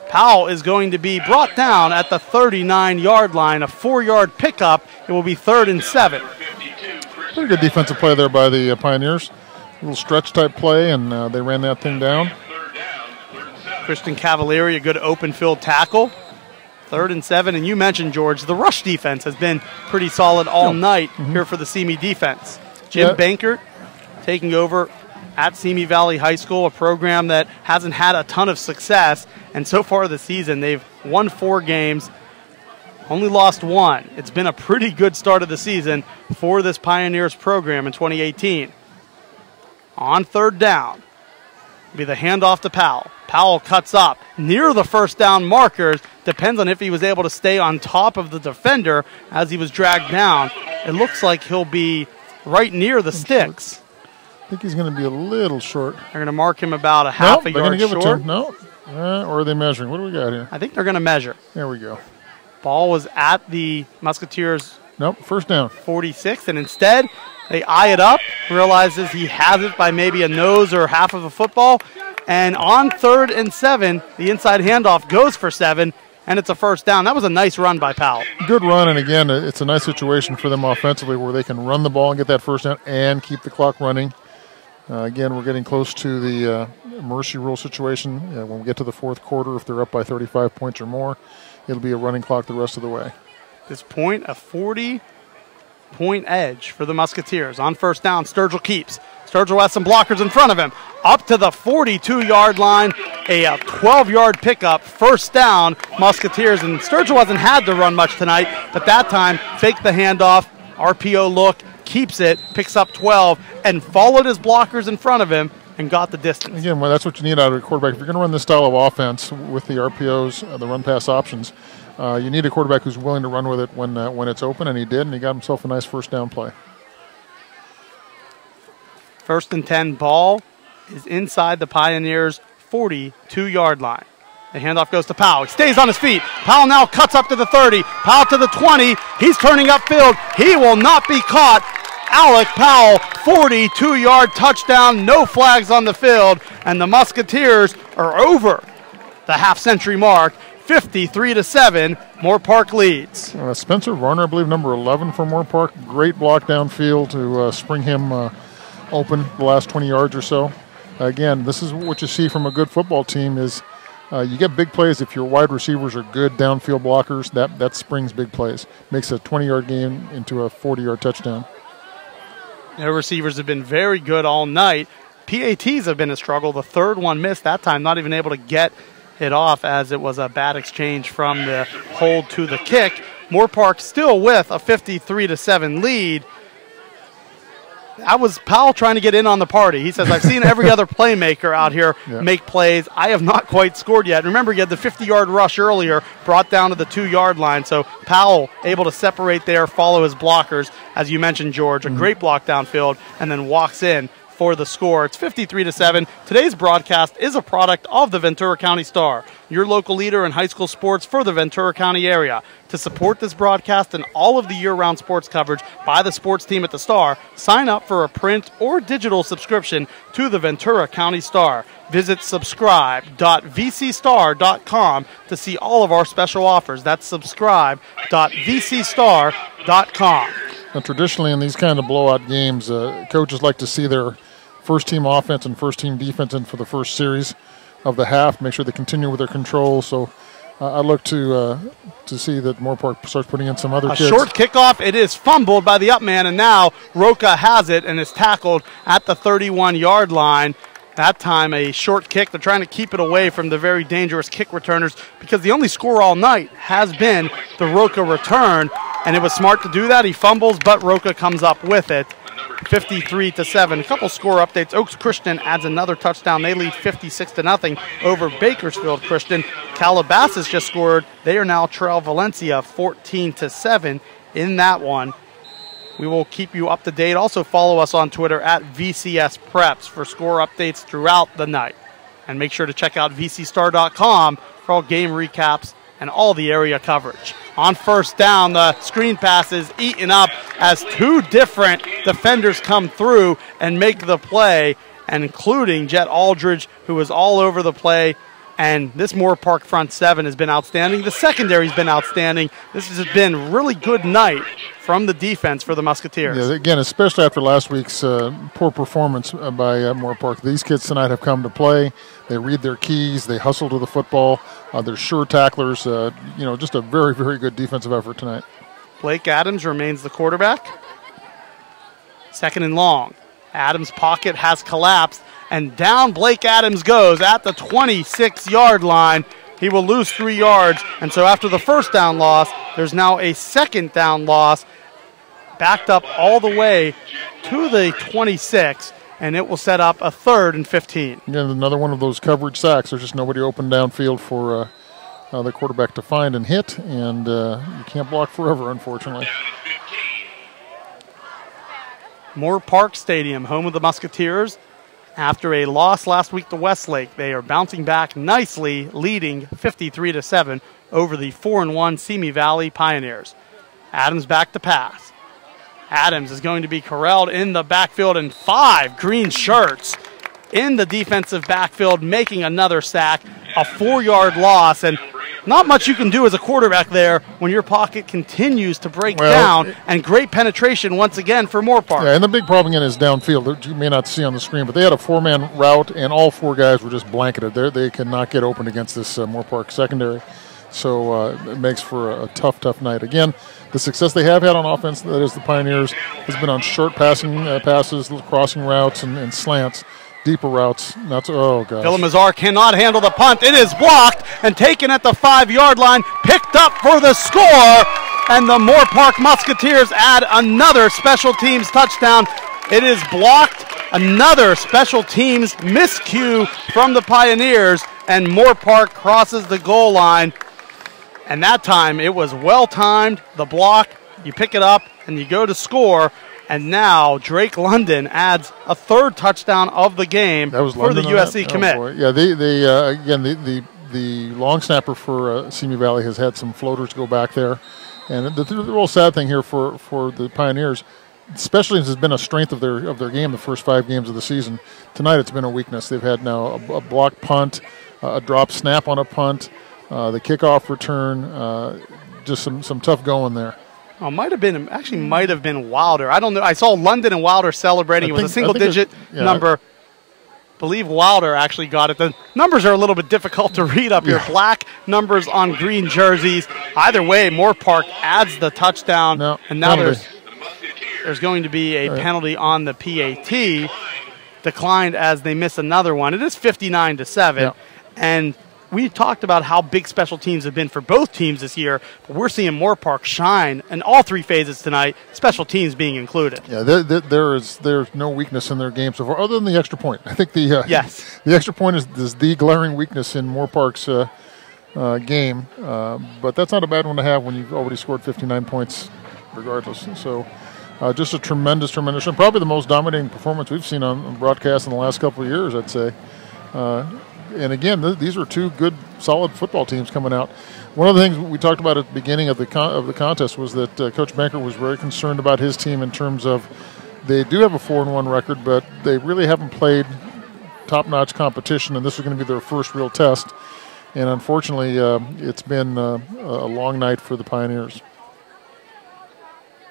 Powell is going to be brought down at the 39-yard line, a 4-yard pickup. It will be 3rd and 7. Pretty good defensive play there by the Pioneers. A little stretch-type play, and they ran that thing down. Christian Cavalieri, a good open-field tackle. 3rd and 7, and you mentioned, George, the rush defense has been pretty solid all night here for the Simi defense. Jim Bankert taking over at Simi Valley High School, a program that hasn't had a ton of success, and so far this season they've won 4 games, only lost 1. It's been a pretty good start of the season for this Pioneers program in 2018. On 3rd down, be the handoff to Powell. Powell cuts up near the first down markers. Depends on if he was able to stay on top of the defender as he was dragged down. It looks like he'll be right near the sticks. I think he's going to be a little short. They're going to mark him about a half a yard give short. It to him. No, or are they measuring? What do we got here? I think they're going to measure. There we go. Ball was at the Musketeers' first down. 46, and instead they eye it up, realizes he has it by maybe a nose or half of a football, and on 3rd and 7, the inside handoff goes for 7, and it's a first down. That was a nice run by Powell. Good run, and again, it's a nice situation for them offensively where they can run the ball and get that first down and keep the clock running. Again, we're getting close to the mercy rule situation. When we get to the fourth quarter, if they're up by 35 points or more, it'll be a running clock the rest of the way. At this point, a 40-point edge for the Musketeers. On first down, Sturgill keeps. Sturgill has some blockers in front of him. Up to the 42-yard line, a 12-yard pickup, first down, Musketeers. And Sturgill hasn't had to run much tonight, but that time, faked the handoff, RPO look, keeps it, picks up 12, and followed his blockers in front of him and got the distance. Again, well, that's what you need out of a quarterback. If you're going to run this style of offense with the RPOs, the run-pass options, you need a quarterback who's willing to run with it when it's open, and he did, and he got himself a nice first down play. 1st and 10, ball is inside the Pioneers' 42-yard line. The handoff goes to Powell. He stays on his feet. Powell now cuts up to the 30. Powell to the 20. He's turning upfield. He will not be caught. Alec Powell, 42-yard touchdown, no flags on the field, and the Musketeers are over the half-century mark. 53-7, Moorpark leads. Spencer Varner, I believe, number 11 for Moorpark. Great block downfield to spring him open the last 20 yards or so. Again, this is what you see from a good football team is you get big plays if your wide receivers are good downfield blockers. That springs big plays. Makes a 20-yard game into a 40-yard touchdown. Their receivers have been very good all night. PATs have been a struggle. The third one missed that time, not even able to get it off as it was a bad exchange from the hold to the kick. Moorpark still with a 53-7 lead. That was Powell trying to get in on the party. He says, I've seen every other playmaker out here make plays. I have not quite scored yet. Remember, he had the 50-yard rush earlier, brought down to the 2-yard line. So Powell able to separate there, follow his blockers. As you mentioned, George, a great block downfield, and then walks in for the score. It's 53-7. Today's broadcast is a product of the Ventura County Star, your local leader in high school sports for the Ventura County area. To support this broadcast and all of the year-round sports coverage by the sports team at the Star, sign up for a print or digital subscription to the Ventura County Star. Visit subscribe.vcstar.com to see all of our special offers. That's subscribe.vcstar.com. Now, traditionally in these kind of blowout games, coaches like to see their first-team offense and first-team defense in for the first series of the half, make sure they continue with their control. So I look to see that Moorpark starts putting in some other kids. A short kickoff. It is fumbled by the up man, and now Roca has it and is tackled at the 31-yard line. That time a short kick. They're trying to keep it away from the very dangerous kick returners because the only score all night has been the Roca return, and it was smart to do that. He fumbles, but Roca comes up with it. 53-7. A couple score updates. Oaks Christian adds another touchdown. They lead 56-0 over Bakersfield Christian. Calabasas just scored. They are now trail Valencia 14-7 in that one. We will keep you up to date. Also follow us on Twitter at VCS Preps for score updates throughout the night. And make sure to check out vcstar.com for all game recaps and all the area coverage. On first down, the screen pass is eaten up as two different defenders come through and make the play, and including Jet Aldridge, who was all over the play. And this Moorpark front seven has been outstanding. The secondary's been outstanding. This has been a really good night from the defense for the Musketeers. Yeah, again, especially after last week's poor performance by Moorpark. These kids tonight have come to play. They read their keys. They hustle to the football. They're sure tacklers. Just a very, very good defensive effort tonight. Blake Adams remains the quarterback. Second and long. Adams' pocket has collapsed, and down Blake Adams goes at the 26-yard line. He will lose 3 yards, and so after the first down loss, there's now a second down loss, backed up all the way to the 26, and it will set up a 3rd and 15. Again, another one of those coverage sacks. There's just nobody open downfield for the quarterback to find and hit, and you can't block forever, unfortunately. Moorpark Stadium, home of the Musketeers. After a loss last week to Westlake, they are bouncing back nicely, leading 53-7 over the 4-1 Simi Valley Pioneers. Adams back to pass. Adams is going to be corralled in the backfield, and 5 green shirts in the defensive backfield, making another sack, a 4-yard loss, and not much you can do as a quarterback there when your pocket continues to break down, and great penetration once again for Moorpark. Yeah, and the big problem again is downfield, that you may not see on the screen, but they had a 4-man route, and all 4 guys were just blanketed. They cannot get open against this Moorpark secondary, so it makes for a tough night. Again, the success they have had on offense, that is the Pioneers, has been on short passing passes, crossing routes, and slants. Deeper routes. Oh, gosh. Villamazar cannot handle the punt. It is blocked and taken at the 5-yard line, picked up for the score, and the Moorpark Musketeers add another special teams touchdown. It is blocked. Another special teams miscue from the Pioneers, and Moorpark crosses the goal line. And that time it was well-timed. The block, you pick it up, and you go to score. And now Drake London adds a 3rd touchdown of the game for London the USC commit. Oh, yeah, again, the long snapper for Simi Valley has had some floaters go back there. And the real sad thing here for the Pioneers, especially as has been a strength of their game the first 5 games of the season, tonight it's been a weakness. They've had now a blocked punt, a drop snap on a punt, The kickoff return, just some tough going there. Oh, might have been Wilder. I don't know. I saw London and Wilder celebrating. It was a single-digit number. I believe Wilder actually got it. The numbers are a little bit difficult to read up here. Black numbers on green jerseys. Either way, Moorpark adds the touchdown. No, and now penalty. there's going to be a penalty on the PAT. Declined as they miss another one. It is 59-7. Yeah. And we talked about how big special teams have been for both teams this year, but we're seeing Moorpark shine in all three phases tonight, special teams being included. Yeah, there's no weakness in their game so far, other than the extra point. I think the extra point is the glaring weakness in Moorpark's game, but that's not a bad one to have when you've already scored 59 points regardless. So just a tremendous, and probably the most dominating performance we've seen on broadcast in the last couple of years, I'd say. And again, these are two good, solid football teams coming out. One of the things we talked about at the beginning of the contest was that Coach Banker was very concerned about his team in terms of they do have a 4-1 record, but they really haven't played top-notch competition, and this is going to be their first real test. And unfortunately, it's been a long night for the Pioneers.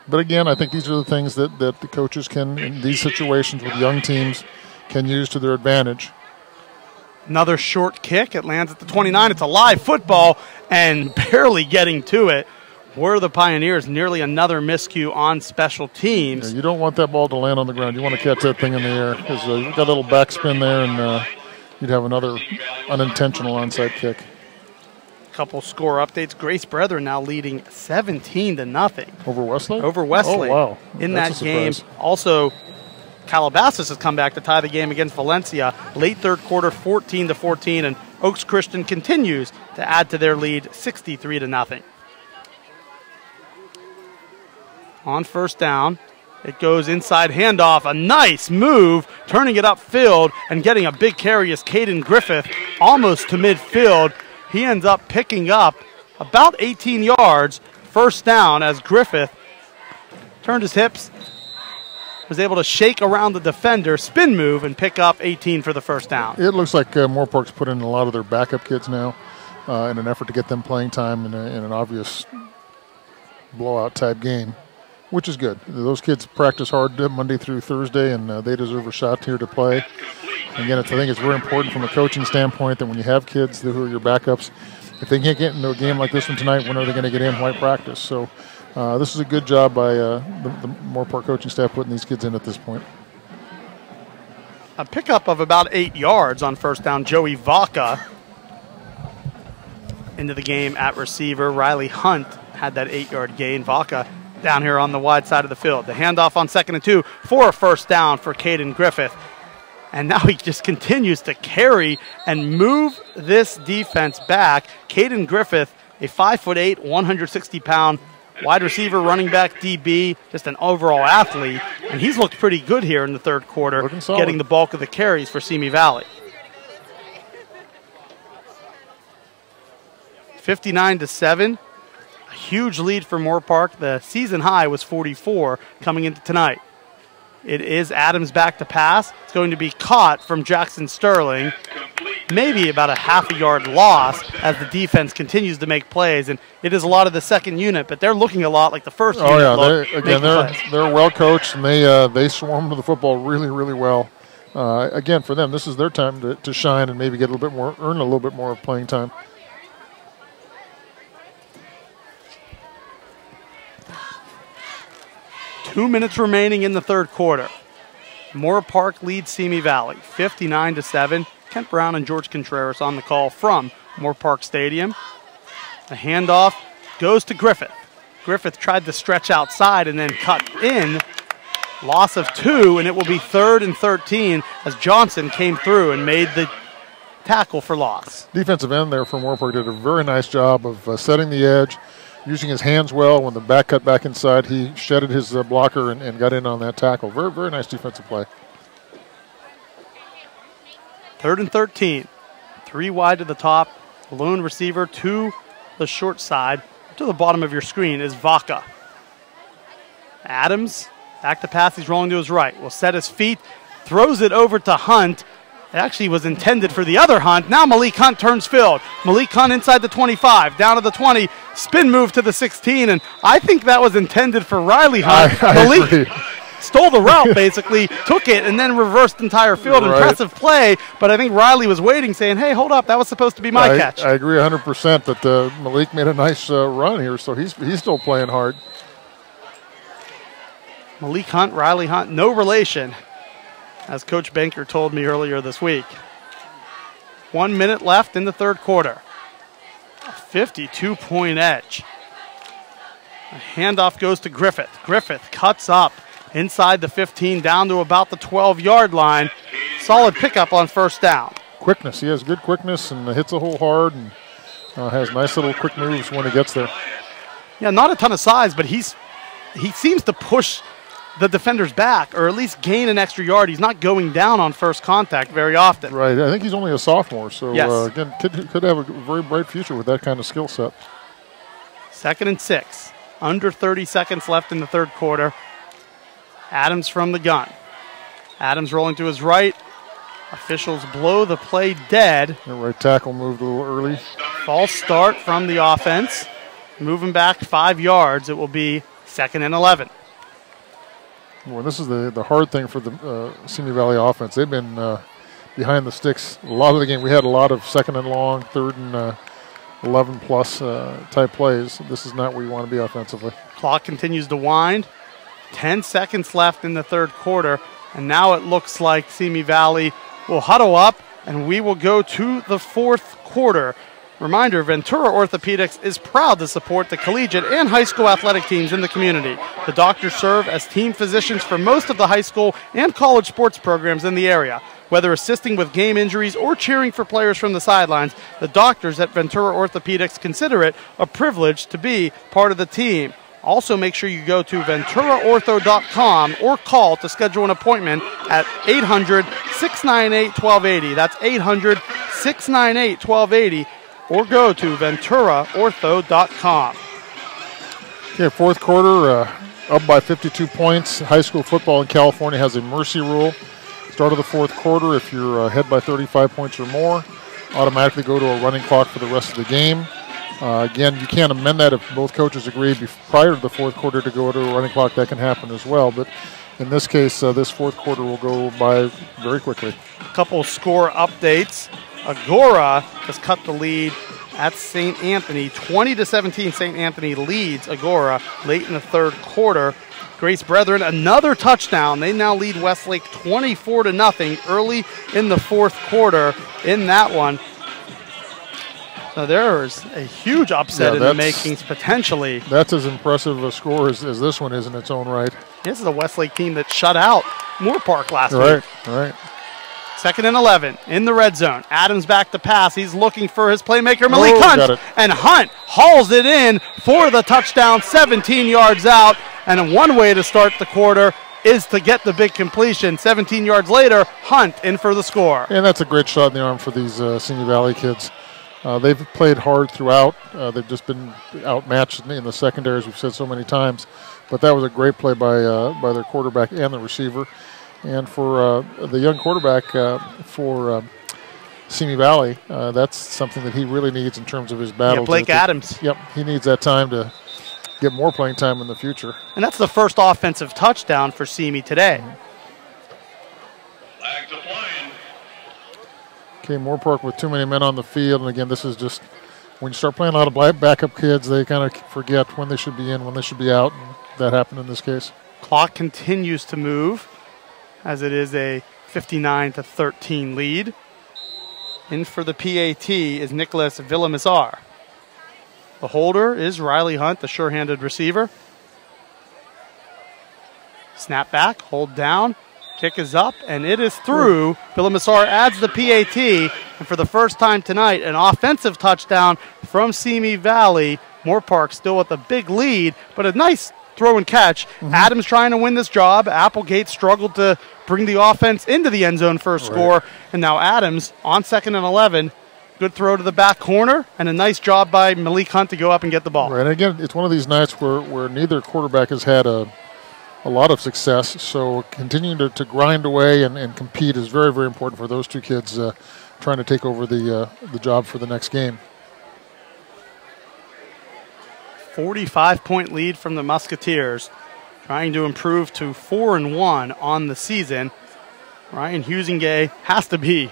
But again, I think these are the things that the coaches can, in these situations with young teams, can use to their advantage. Another short kick. It lands at the 29. It's a live football and barely getting to it. Were the Pioneers. Nearly another miscue on special teams. Yeah, you don't want that ball to land on the ground. You want to catch that thing in the air because you've got a little backspin there and you'd have another unintentional onside kick. Couple score updates. Grace Brethren now leading 17-0. Over Westlake? Over Westlake. Oh, wow. In That's that game. Also, Calabasas has come back to tie the game against Valencia. Late third quarter, 14-14, and Oaks Christian continues to add to their lead, 63-0. On first down, it goes inside handoff. A nice move, turning it upfield and getting a big carry is Hayden Griffith, almost to midfield. He ends up picking up about 18 yards, first down, as Griffith turned his hips, was able to shake around the defender, spin move, and pick up 18 for the first down. It looks like Moorpark's put in a lot of their backup kids now in an effort to get them playing time in an obvious blowout-type game, which is good. Those kids practice hard Monday through Thursday, and they deserve a shot here to play. Again, I think it's very important from a coaching standpoint that when you have kids who are your backups, if they can't get into a game like this one tonight, when are they going to get in? Why practice? So this is a good job by the Moorpark coaching staff putting these kids in at this point. A pickup of about 8 yards on first down. Joey Vaca into the game at receiver. Riley Hunt had that 8-yard gain. Vaca down here on the wide side of the field. The handoff on 2nd and 2 for a first down for Hayden Griffith. And now he just continues to carry and move this defense back. Hayden Griffith, a 5'8", 160-pound wide receiver, running back, DB, just an overall athlete. And he's looked pretty good here in the third quarter, getting the bulk of the carries for Simi Valley. 59-7, a huge lead for Moorpark. The season high was 44 coming into tonight. It is Adams back to pass. It's going to be caught from Jackson Sterling. Maybe about a half-a-yard loss as the defense continues to make plays. And it is a lot of the second unit, but they're looking a lot like the first unit. Oh, yeah. They're well coached, and they swarm to the football really, really well. Again, for them, this is their time to shine and maybe get a little bit more, earn a little bit more of playing time. Two minutes remaining in the third quarter. Moorpark leads Simi Valley, 59-7. Kent Brown and George Contreras on the call from Moorpark Stadium. The handoff goes to Griffith. Griffith tried to stretch outside and then cut in. Loss of 2, and it will be 3rd and 13 as Johnson came through and made the tackle for loss. Defensive end there from Moorpark did a very nice job of setting the edge, using his hands well. When the back cut back inside, he shedded his blocker and got in on that tackle. Very, very nice defensive play. 3rd and 13. 3 wide to the top. Lone receiver to the short side. To the bottom of your screen is Vaca. Adams, back to pass. He's rolling to his right. Will set his feet. Throws it over to Hunt. It actually was intended for the other Hunt. Now Malik Hunt turns field. Malik Hunt inside the 25, down to the 20, spin move to the 16, and I think that was intended for Riley Hunt. I Malik agree. stole the route, basically, took it, and then reversed entire field. Right. Impressive play, but I think Riley was waiting, saying, hey, hold up, that was supposed to be my catch. I agree 100% that Malik made a nice run here, so he's still playing hard. Malik Hunt, Riley Hunt, no relation, as Coach Banker told me earlier this week. 1 minute left in the third quarter. A 52-point edge. A handoff goes to Griffith. Griffith cuts up inside the 15 down to about the 12-yard line. Solid pickup on first down. Quickness. He has good quickness and hits the hole hard and has nice little quick moves when he gets there. Yeah, not a ton of size, but he seems to push the defender's back, or at least gain an extra yard. He's not going down on first contact very often. Right. I think he's only a sophomore, so yes. Again, could have a very bright future with that kind of skill set. 2nd and 6. Under 30 seconds left in the third quarter. Adams from the gun. Adams rolling to his right. Officials blow the play dead. The right tackle moved a little early. False start from the offense. Moving back 5 yards. It will be 2nd and 11. Well, this is the hard thing for the Simi Valley offense. They've been behind the sticks a lot of the game. We had a lot of 2nd and long, 3rd and 11-plus type plays. This is not where you want to be offensively. Clock continues to wind. 10 seconds left in the third quarter. And now it looks like Simi Valley will huddle up, and we will go to the fourth quarter. Reminder, Ventura Orthopedics is proud to support the collegiate and high school athletic teams in the community. The doctors serve as team physicians for most of the high school and college sports programs in the area. Whether assisting with game injuries or cheering for players from the sidelines, the doctors at Ventura Orthopedics consider it a privilege to be part of the team. Also, make sure you go to VenturaOrtho.com or call to schedule an appointment at 800-698-1280. That's 800-698-1280. Or go to VenturaOrtho.com. Okay, fourth quarter, up by 52 points. High school football in California has a mercy rule. Start of the fourth quarter, if you're ahead by 35 points or more, automatically go to a running clock for the rest of the game. Again, you can't amend that if both coaches agree prior to the fourth quarter to go to a running clock. That can happen as well. But in this case, this fourth quarter will go by very quickly. A couple score updates. Agora has cut the lead at St. Anthony. 20-17, St. Anthony leads Agora late in the third quarter. Grace Brethren, another touchdown. They now lead Westlake 24-0 early in the fourth quarter in that one. So there's a huge upset in the makings potentially. That's as impressive a score as this one is in its own right. This is a Westlake team that shut out Moorpark last week. Right. 2nd and 11 in the red zone. Adams back to pass. He's looking for his playmaker, Malik Hunt. And Hunt hauls it in for the touchdown, 17 yards out. And one way to start the quarter is to get the big completion. 17 yards later, Hunt in for the score. And that's a great shot in the arm for these Simi Valley kids. They've played hard throughout. They've just been outmatched in the secondary, as we've said so many times. But that was a great play by their quarterback and the receiver. And for the young quarterback for Simi Valley, that's something that he really needs in terms of his battle. Yeah, Blake Adams. Yep, he needs that time to get more playing time in the future. And that's the first offensive touchdown for Simi today. Okay, Moorpark with too many men on the field. And again, this is just when you start playing a lot of backup kids, they kind of forget when they should be in, when they should be out. And that happened in this case. Clock continues to move as it is a 59-13 lead. In for the PAT is Nicholas Villamizar. The holder is Riley Hunt, the sure-handed receiver. Snap back, hold down, kick is up, and it is through. Villamizar adds the PAT, and for the first time tonight, an offensive touchdown from Simi Valley. Moorpark still with a big lead, but a nice throw and catch. Adams trying to win this job. Applegate struggled to bring the offense into the end zone for a score. And now Adams on 2nd and 11. Good throw to the back corner and a nice job by Malik Hunt to go up and get the ball. Right, and again, it's one of these nights where neither quarterback has had a a lot of success. So continuing to grind away and compete is very, very important for those two kids trying to take over the job for the next game. 45-point lead from the Musketeers, trying to improve to 4-1 on the season. Ryan Husingay has to be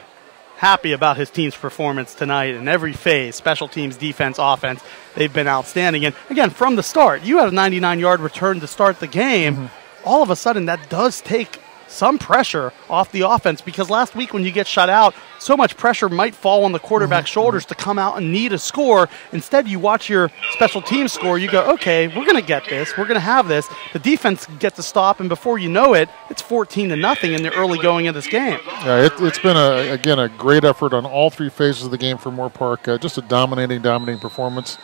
happy about his team's performance tonight in every phase, special teams, defense, offense. They've been outstanding. And again, from the start, you had a 99-yard return to start the game. Mm-hmm. All of a sudden, that does take some pressure off the offense, because last week when you get shut out, so much pressure might fall on the quarterback's shoulders to come out and need a score. Instead, you watch your special teams score, you go, okay, we're going to get this, we're going to have this. The defense gets to stop, and before you know it, it's 14-0 in the early going of this game. Yeah, it's been, again, a great effort on all three phases of the game for Moorpark. Just a dominating performance,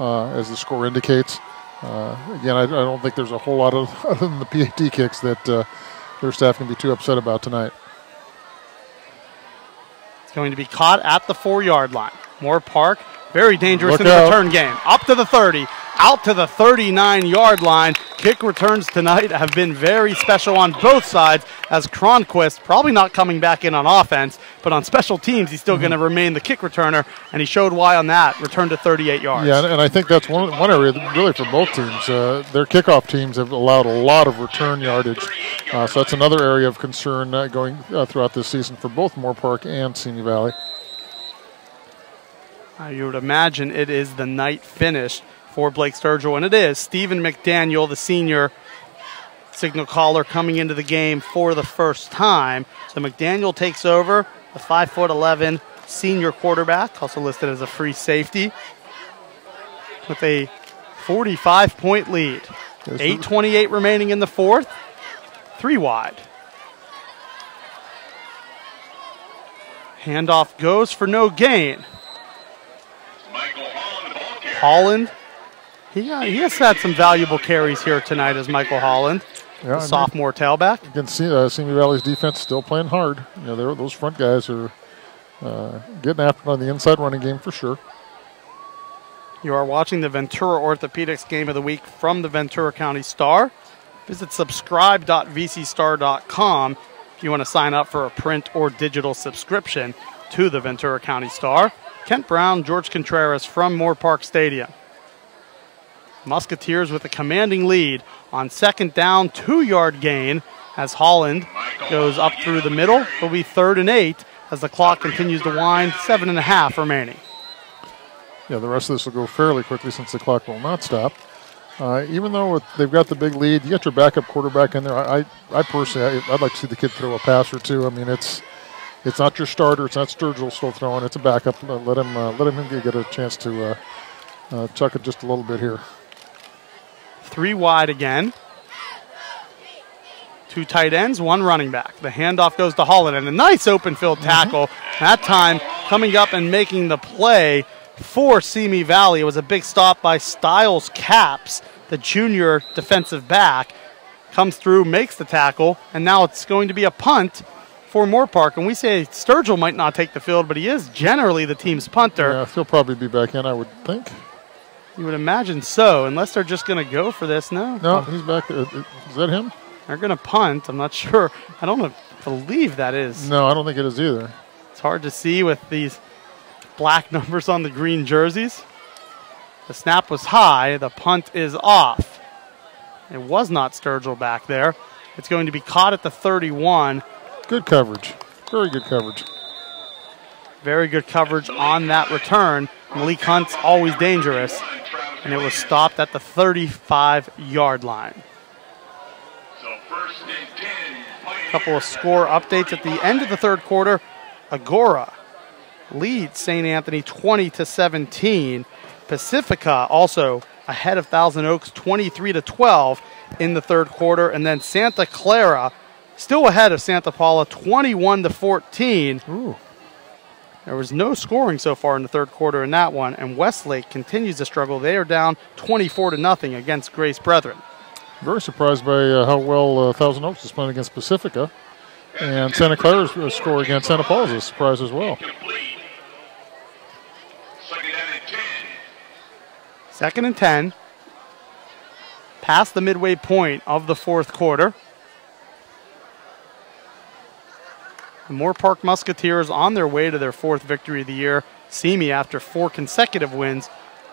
as the score indicates. Again, I don't think there's a whole lot of, other than the PAT kicks, that their staff can be too upset about tonight. It's going to be caught at the 4-yard line. Moorpark, very dangerous Look in the out. return game. Up to the 30, out to the 39-yard line. Kick returns tonight have been very special on both sides, as Cronquist probably not coming back in on offense, but on special teams he's still going to remain the kick returner, and he showed why on that, return to 38 yards. Yeah, and I think that's one area really for both teams. Their kickoff teams have allowed a lot of return yardage, so that's another area of concern going throughout this season for both Moorpark and Simi Valley. You would imagine it is the night finish for Blake Sturgill, and it is. Stephen McDaniel, the senior signal caller, coming into the game for the first time. So McDaniel takes over, the 5'11" senior quarterback, also listed as a free safety, with a 45-point lead. 8:28 remaining in the fourth, 3 wide. Handoff goes for no gain. Holland, he has had some valuable carries here tonight as Michael Holland, the sophomore tailback. Again, Simi Valley's defense still playing hard. You know, those front guys are getting after it on the inside running game for sure. You are watching the Ventura Orthopedics Game of the Week from the Ventura County Star. Visit subscribe.vcstar.com if you want to sign up for a print or digital subscription to the Ventura County Star. Kent Brown, George Contreras from Moorpark Stadium. Musketeers with a commanding lead on second down, 2-yard gain as Holland goes up through the middle. It'll be 3rd and 8 as the clock continues to wind, 7.5 remaining. Yeah, the rest of this will go fairly quickly since the clock will not stop. Even though they've got the big lead, you get your backup quarterback in there. I personally, I'd like to see the kid throw a pass or two. I mean, it's not your starter. It's not Sturgill still throwing. It's a backup. Let him get a chance to chuck it just a little bit here. 3 wide again. 2 tight ends, 1 running back. The handoff goes to Holland, and a nice open field tackle. That time coming up and making the play for Simi Valley. It was a big stop by Styles Caps, the junior defensive back. Comes through, makes the tackle, and now it's going to be a punt for Moorpark. And we say Sturgill might not take the field, but he is generally the team's punter. Yeah, he'll probably be back in, I would think. You would imagine so, unless they're just going to go for this. No, he's back there. Is that him? They're going to punt. I'm not sure. I don't believe that is. No, I don't think it is either. It's hard to see with these black numbers on the green jerseys. The snap was high. The punt is off. It was not Sturgill back there. It's going to be caught at the 31. Good coverage. Very good coverage. Very good coverage on that return. Malik Hunt's always dangerous. And it was stopped at the 35-yard line. A couple of score updates at the end of the third quarter. Agora leads St. Anthony 20-17. Pacifica also ahead of Thousand Oaks 23-12 in the third quarter. And then Santa Clara still ahead of Santa Paula 21-14. Ooh. There was no scoring so far in the third quarter in that one, and Westlake continues to struggle. They are down 24-0 against Grace Brethren. Very surprised by how well Thousand Oaks is playing against Pacifica. And Santa Clara's score against Santa Paula is a surprise as well. 2nd and 10. past the midway point of the fourth quarter. The Moorpark Musketeers on their way to their 4th victory of the year. Simi, after 4 consecutive wins,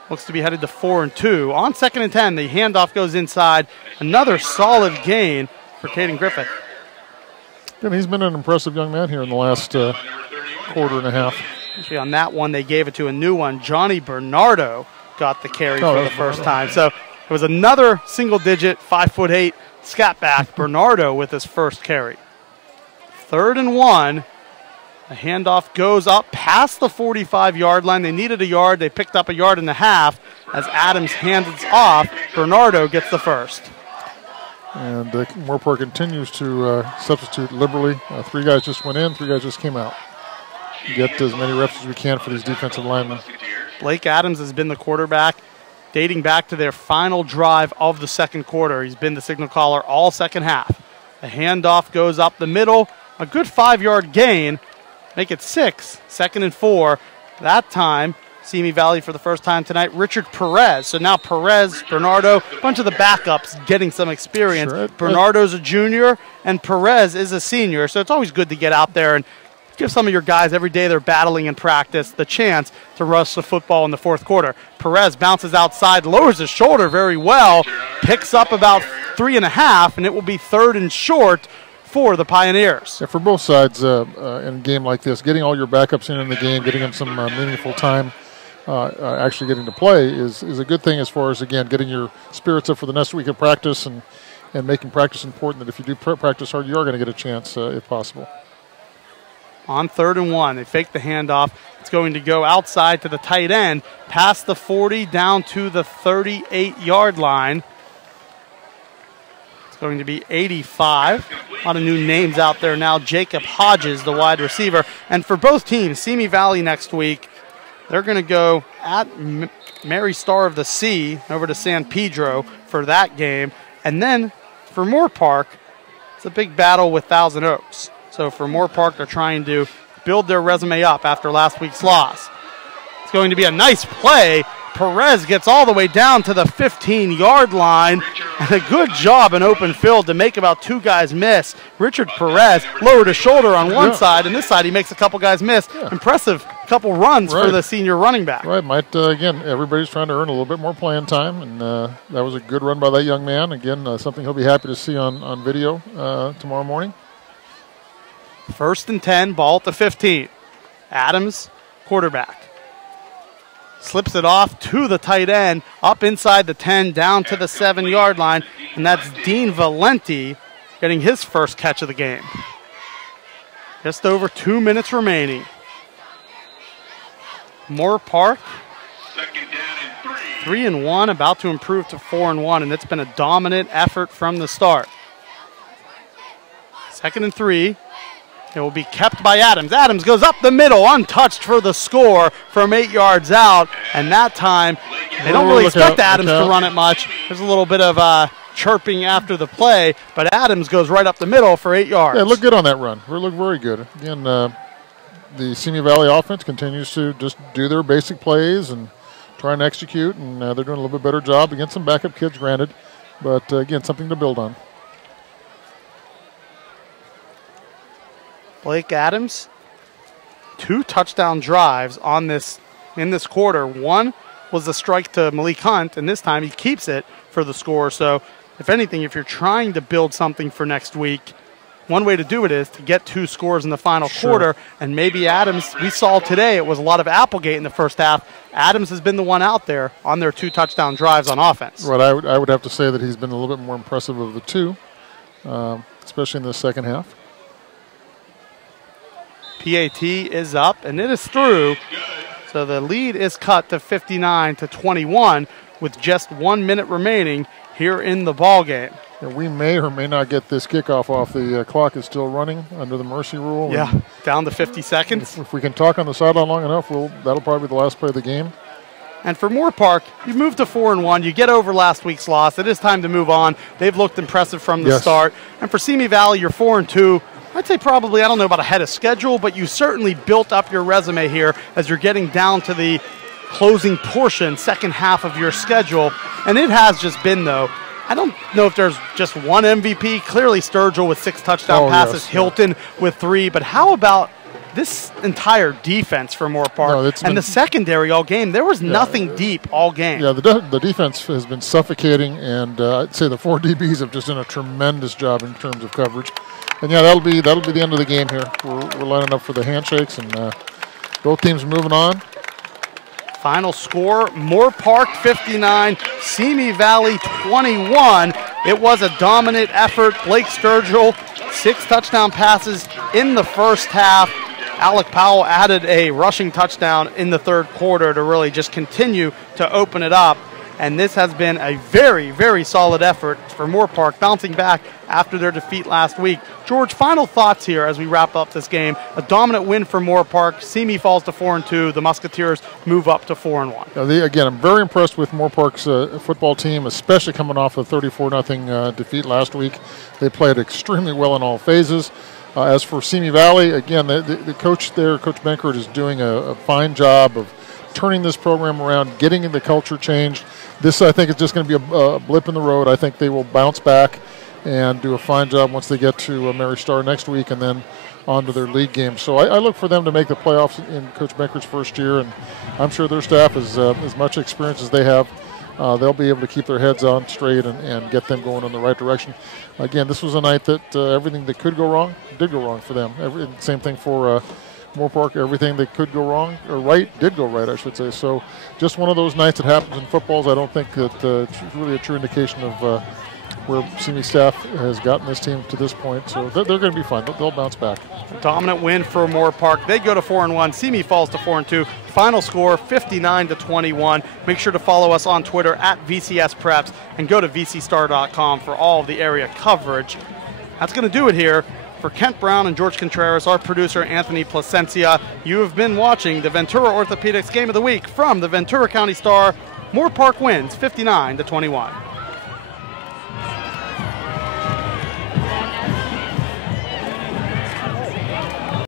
looks to be headed to 4-2. On 2nd and 10, the handoff goes inside. Another solid gain for Hayden Griffith. And he's been an impressive young man here in the last quarter and a half. Actually, on that one, they gave it to a new one. Johnny Bernardo got the carry for the first time. So it was another single-digit, 5'8" scat back, Bernardo with his first carry. 3rd and 1. The handoff goes up past the 45-yard line. They needed a yard. They picked up a yard and a half. As Adams hands it off, Bernardo gets the first. And Moorpark continues to substitute liberally. 3 guys just went in, 3 guys just came out. Get as many reps as we can for these defensive linemen. Blake Adams has been the quarterback dating back to their final drive of the second quarter. He's been the signal caller all second half. The handoff goes up the middle. A good 5-yard gain. Make it 6. 2nd and 4. That time, Simi Valley for the first time tonight, Richard Perez. So now Perez, Bernardo, a bunch of the backups getting some experience. Sure. Bernardo's a junior, and Perez is a senior. So it's always good to get out there and give some of your guys every day they're battling in practice the chance to rush the football in the 4th quarter. Perez bounces outside, lowers his shoulder very well, picks up about 3.5, and it will be 3rd and short for the Pioneers. Yeah, for both sides in a game like this, getting all your backups in the game, getting them some meaningful time, actually getting to play is a good thing as far as, again, getting your spirits up for the next week of practice and making practice important, that if you do practice hard, you are going to get a chance if possible. On 3rd and 1, they fake the handoff. It's going to go outside to the tight end, past the 40, down to the 38-yard line. It's going to be 85. A lot of new names out there now. Jacob Hodges, the wide receiver. And for both teams, Simi Valley next week, they're going to go at Mary Star of the Sea over to San Pedro for that game. And then for Moorpark, it's a big battle with Thousand Oaks. So for Moorpark, they're trying to build their resume up after last week's loss. It's going to be a nice play. Perez gets all the way down to the 15-yard line, and a good job in open field to make about 2 guys miss. Richard Perez lowered his shoulder on one side, and this side he makes a couple guys miss. Impressive couple runs for the senior running back. Right, again, everybody's trying to earn a little bit more playing time, and that was a good run by that young man. Again, something he'll be happy to see on video tomorrow morning. 1st and 10, ball at the 15. Adams, quarterback. Slips it off to the tight end, up inside the 10, down to the 7-yard line, and that's Dean Valenti getting his first catch of the game. Just over 2 minutes remaining. Moorpark, 3-1, about to improve to 4-1, and it's been a dominant effort from the start. 2nd and 3. It will be kept by Adams. Adams goes up the middle, untouched for the score from 8 yards out. And that time, they don't really expect Adams to run it much. There's a little bit of chirping after the play, but Adams goes right up the middle for 8 yards. Yeah, look good on that run. It looked very good. Again, the Simi Valley offense continues to just do their basic plays and try and execute, and they're doing a little bit better job against some backup kids, granted. But, again, something to build on. Blake Adams, 2 touchdown drives in this quarter. One was the strike to Malik Hunt, and this time he keeps it for the score. So, if anything, if you're trying to build something for next week, one way to do it is to get 2 scores in the final quarter. And maybe Adams, we saw today, it was a lot of Applegate in the first half. Adams has been the one out there on their 2 touchdown drives on offense. Right, I would have to say that he's been a little bit more impressive of the 2, especially in the second half. PAT is up, and it is through. So the lead is cut to 59-21 with just 1 minute remaining here in the ball game. Yeah, we may or may not get this kickoff off. The clock is still running under the mercy rule. Yeah, down to 50 seconds. If we can talk on the sideline long enough, that'll probably be the last play of the game. And for Moorpark, you moved to 4-1. You get over last week's loss. It is time to move on. They've looked impressive from the start. And for Simi Valley, you're 4-2. I'd say probably, I don't know about ahead of schedule, but you certainly built up your resume here as you're getting down to the closing portion, second half of your schedule. And it has just been, though, I don't know if there's just one MVP. Clearly Sturgill with 6 touchdown passes, yes, Hilton with 3. But how about this entire defense for Moorpark and the secondary all game? There was nothing deep all game. Yeah, the defense has been suffocating, and I'd say the 4 DBs have just done a tremendous job in terms of coverage. And yeah, that'll be the end of the game here. We're lining up for the handshakes, and both teams moving on. Final score, Moorpark 59, Simi Valley 21. It was a dominant effort. Blake Sturgill, 6 touchdown passes in the first half. Alec Powell added a rushing touchdown in the 3rd quarter to really just continue to open it up. And this has been a very, very solid effort for Moorpark, bouncing back after their defeat last week. George, final thoughts here as we wrap up this game. A dominant win for Moorpark. Simi falls to 4-2. The Musketeers move up to 4-1. Again, I'm very impressed with Moorpark's football team, especially coming off a 34-0 defeat last week. They played extremely well in all phases. As for Simi Valley, again, the coach there, Coach Benkert, is doing a fine job of turning this program around, getting the culture changed. This, I think, is just going to be a blip in the road. I think they will bounce back and do a fine job once they get to Mary Star next week and then on to their league game. So I look for them to make the playoffs in Coach Benkert's first year, and I'm sure their staff is as much experience as they have. They'll be able to keep their heads on straight and get them going in the right direction. Again, this was a night that everything that could go wrong did go wrong for them. Same thing for Moorpark. Everything that could go wrong, or right, did go right, I should say. So just one of those nights that happens in footballs. I don't think that it's really a true indication of where Simi staff has gotten this team to this point. So they're going to be fine. They'll bounce back. Dominant win for Moorpark. They go to 4-1. Simi falls to 4-2. Final score 59-21. Make sure to follow us on Twitter at VCS Preps and go to vcstar.com for all of the area coverage. That's going to do it here. For Kent Brown and George Contreras, our producer Anthony Placencia, you have been watching the Ventura Orthopedics Game of the Week from the Ventura County Star. Moorpark wins 59-21.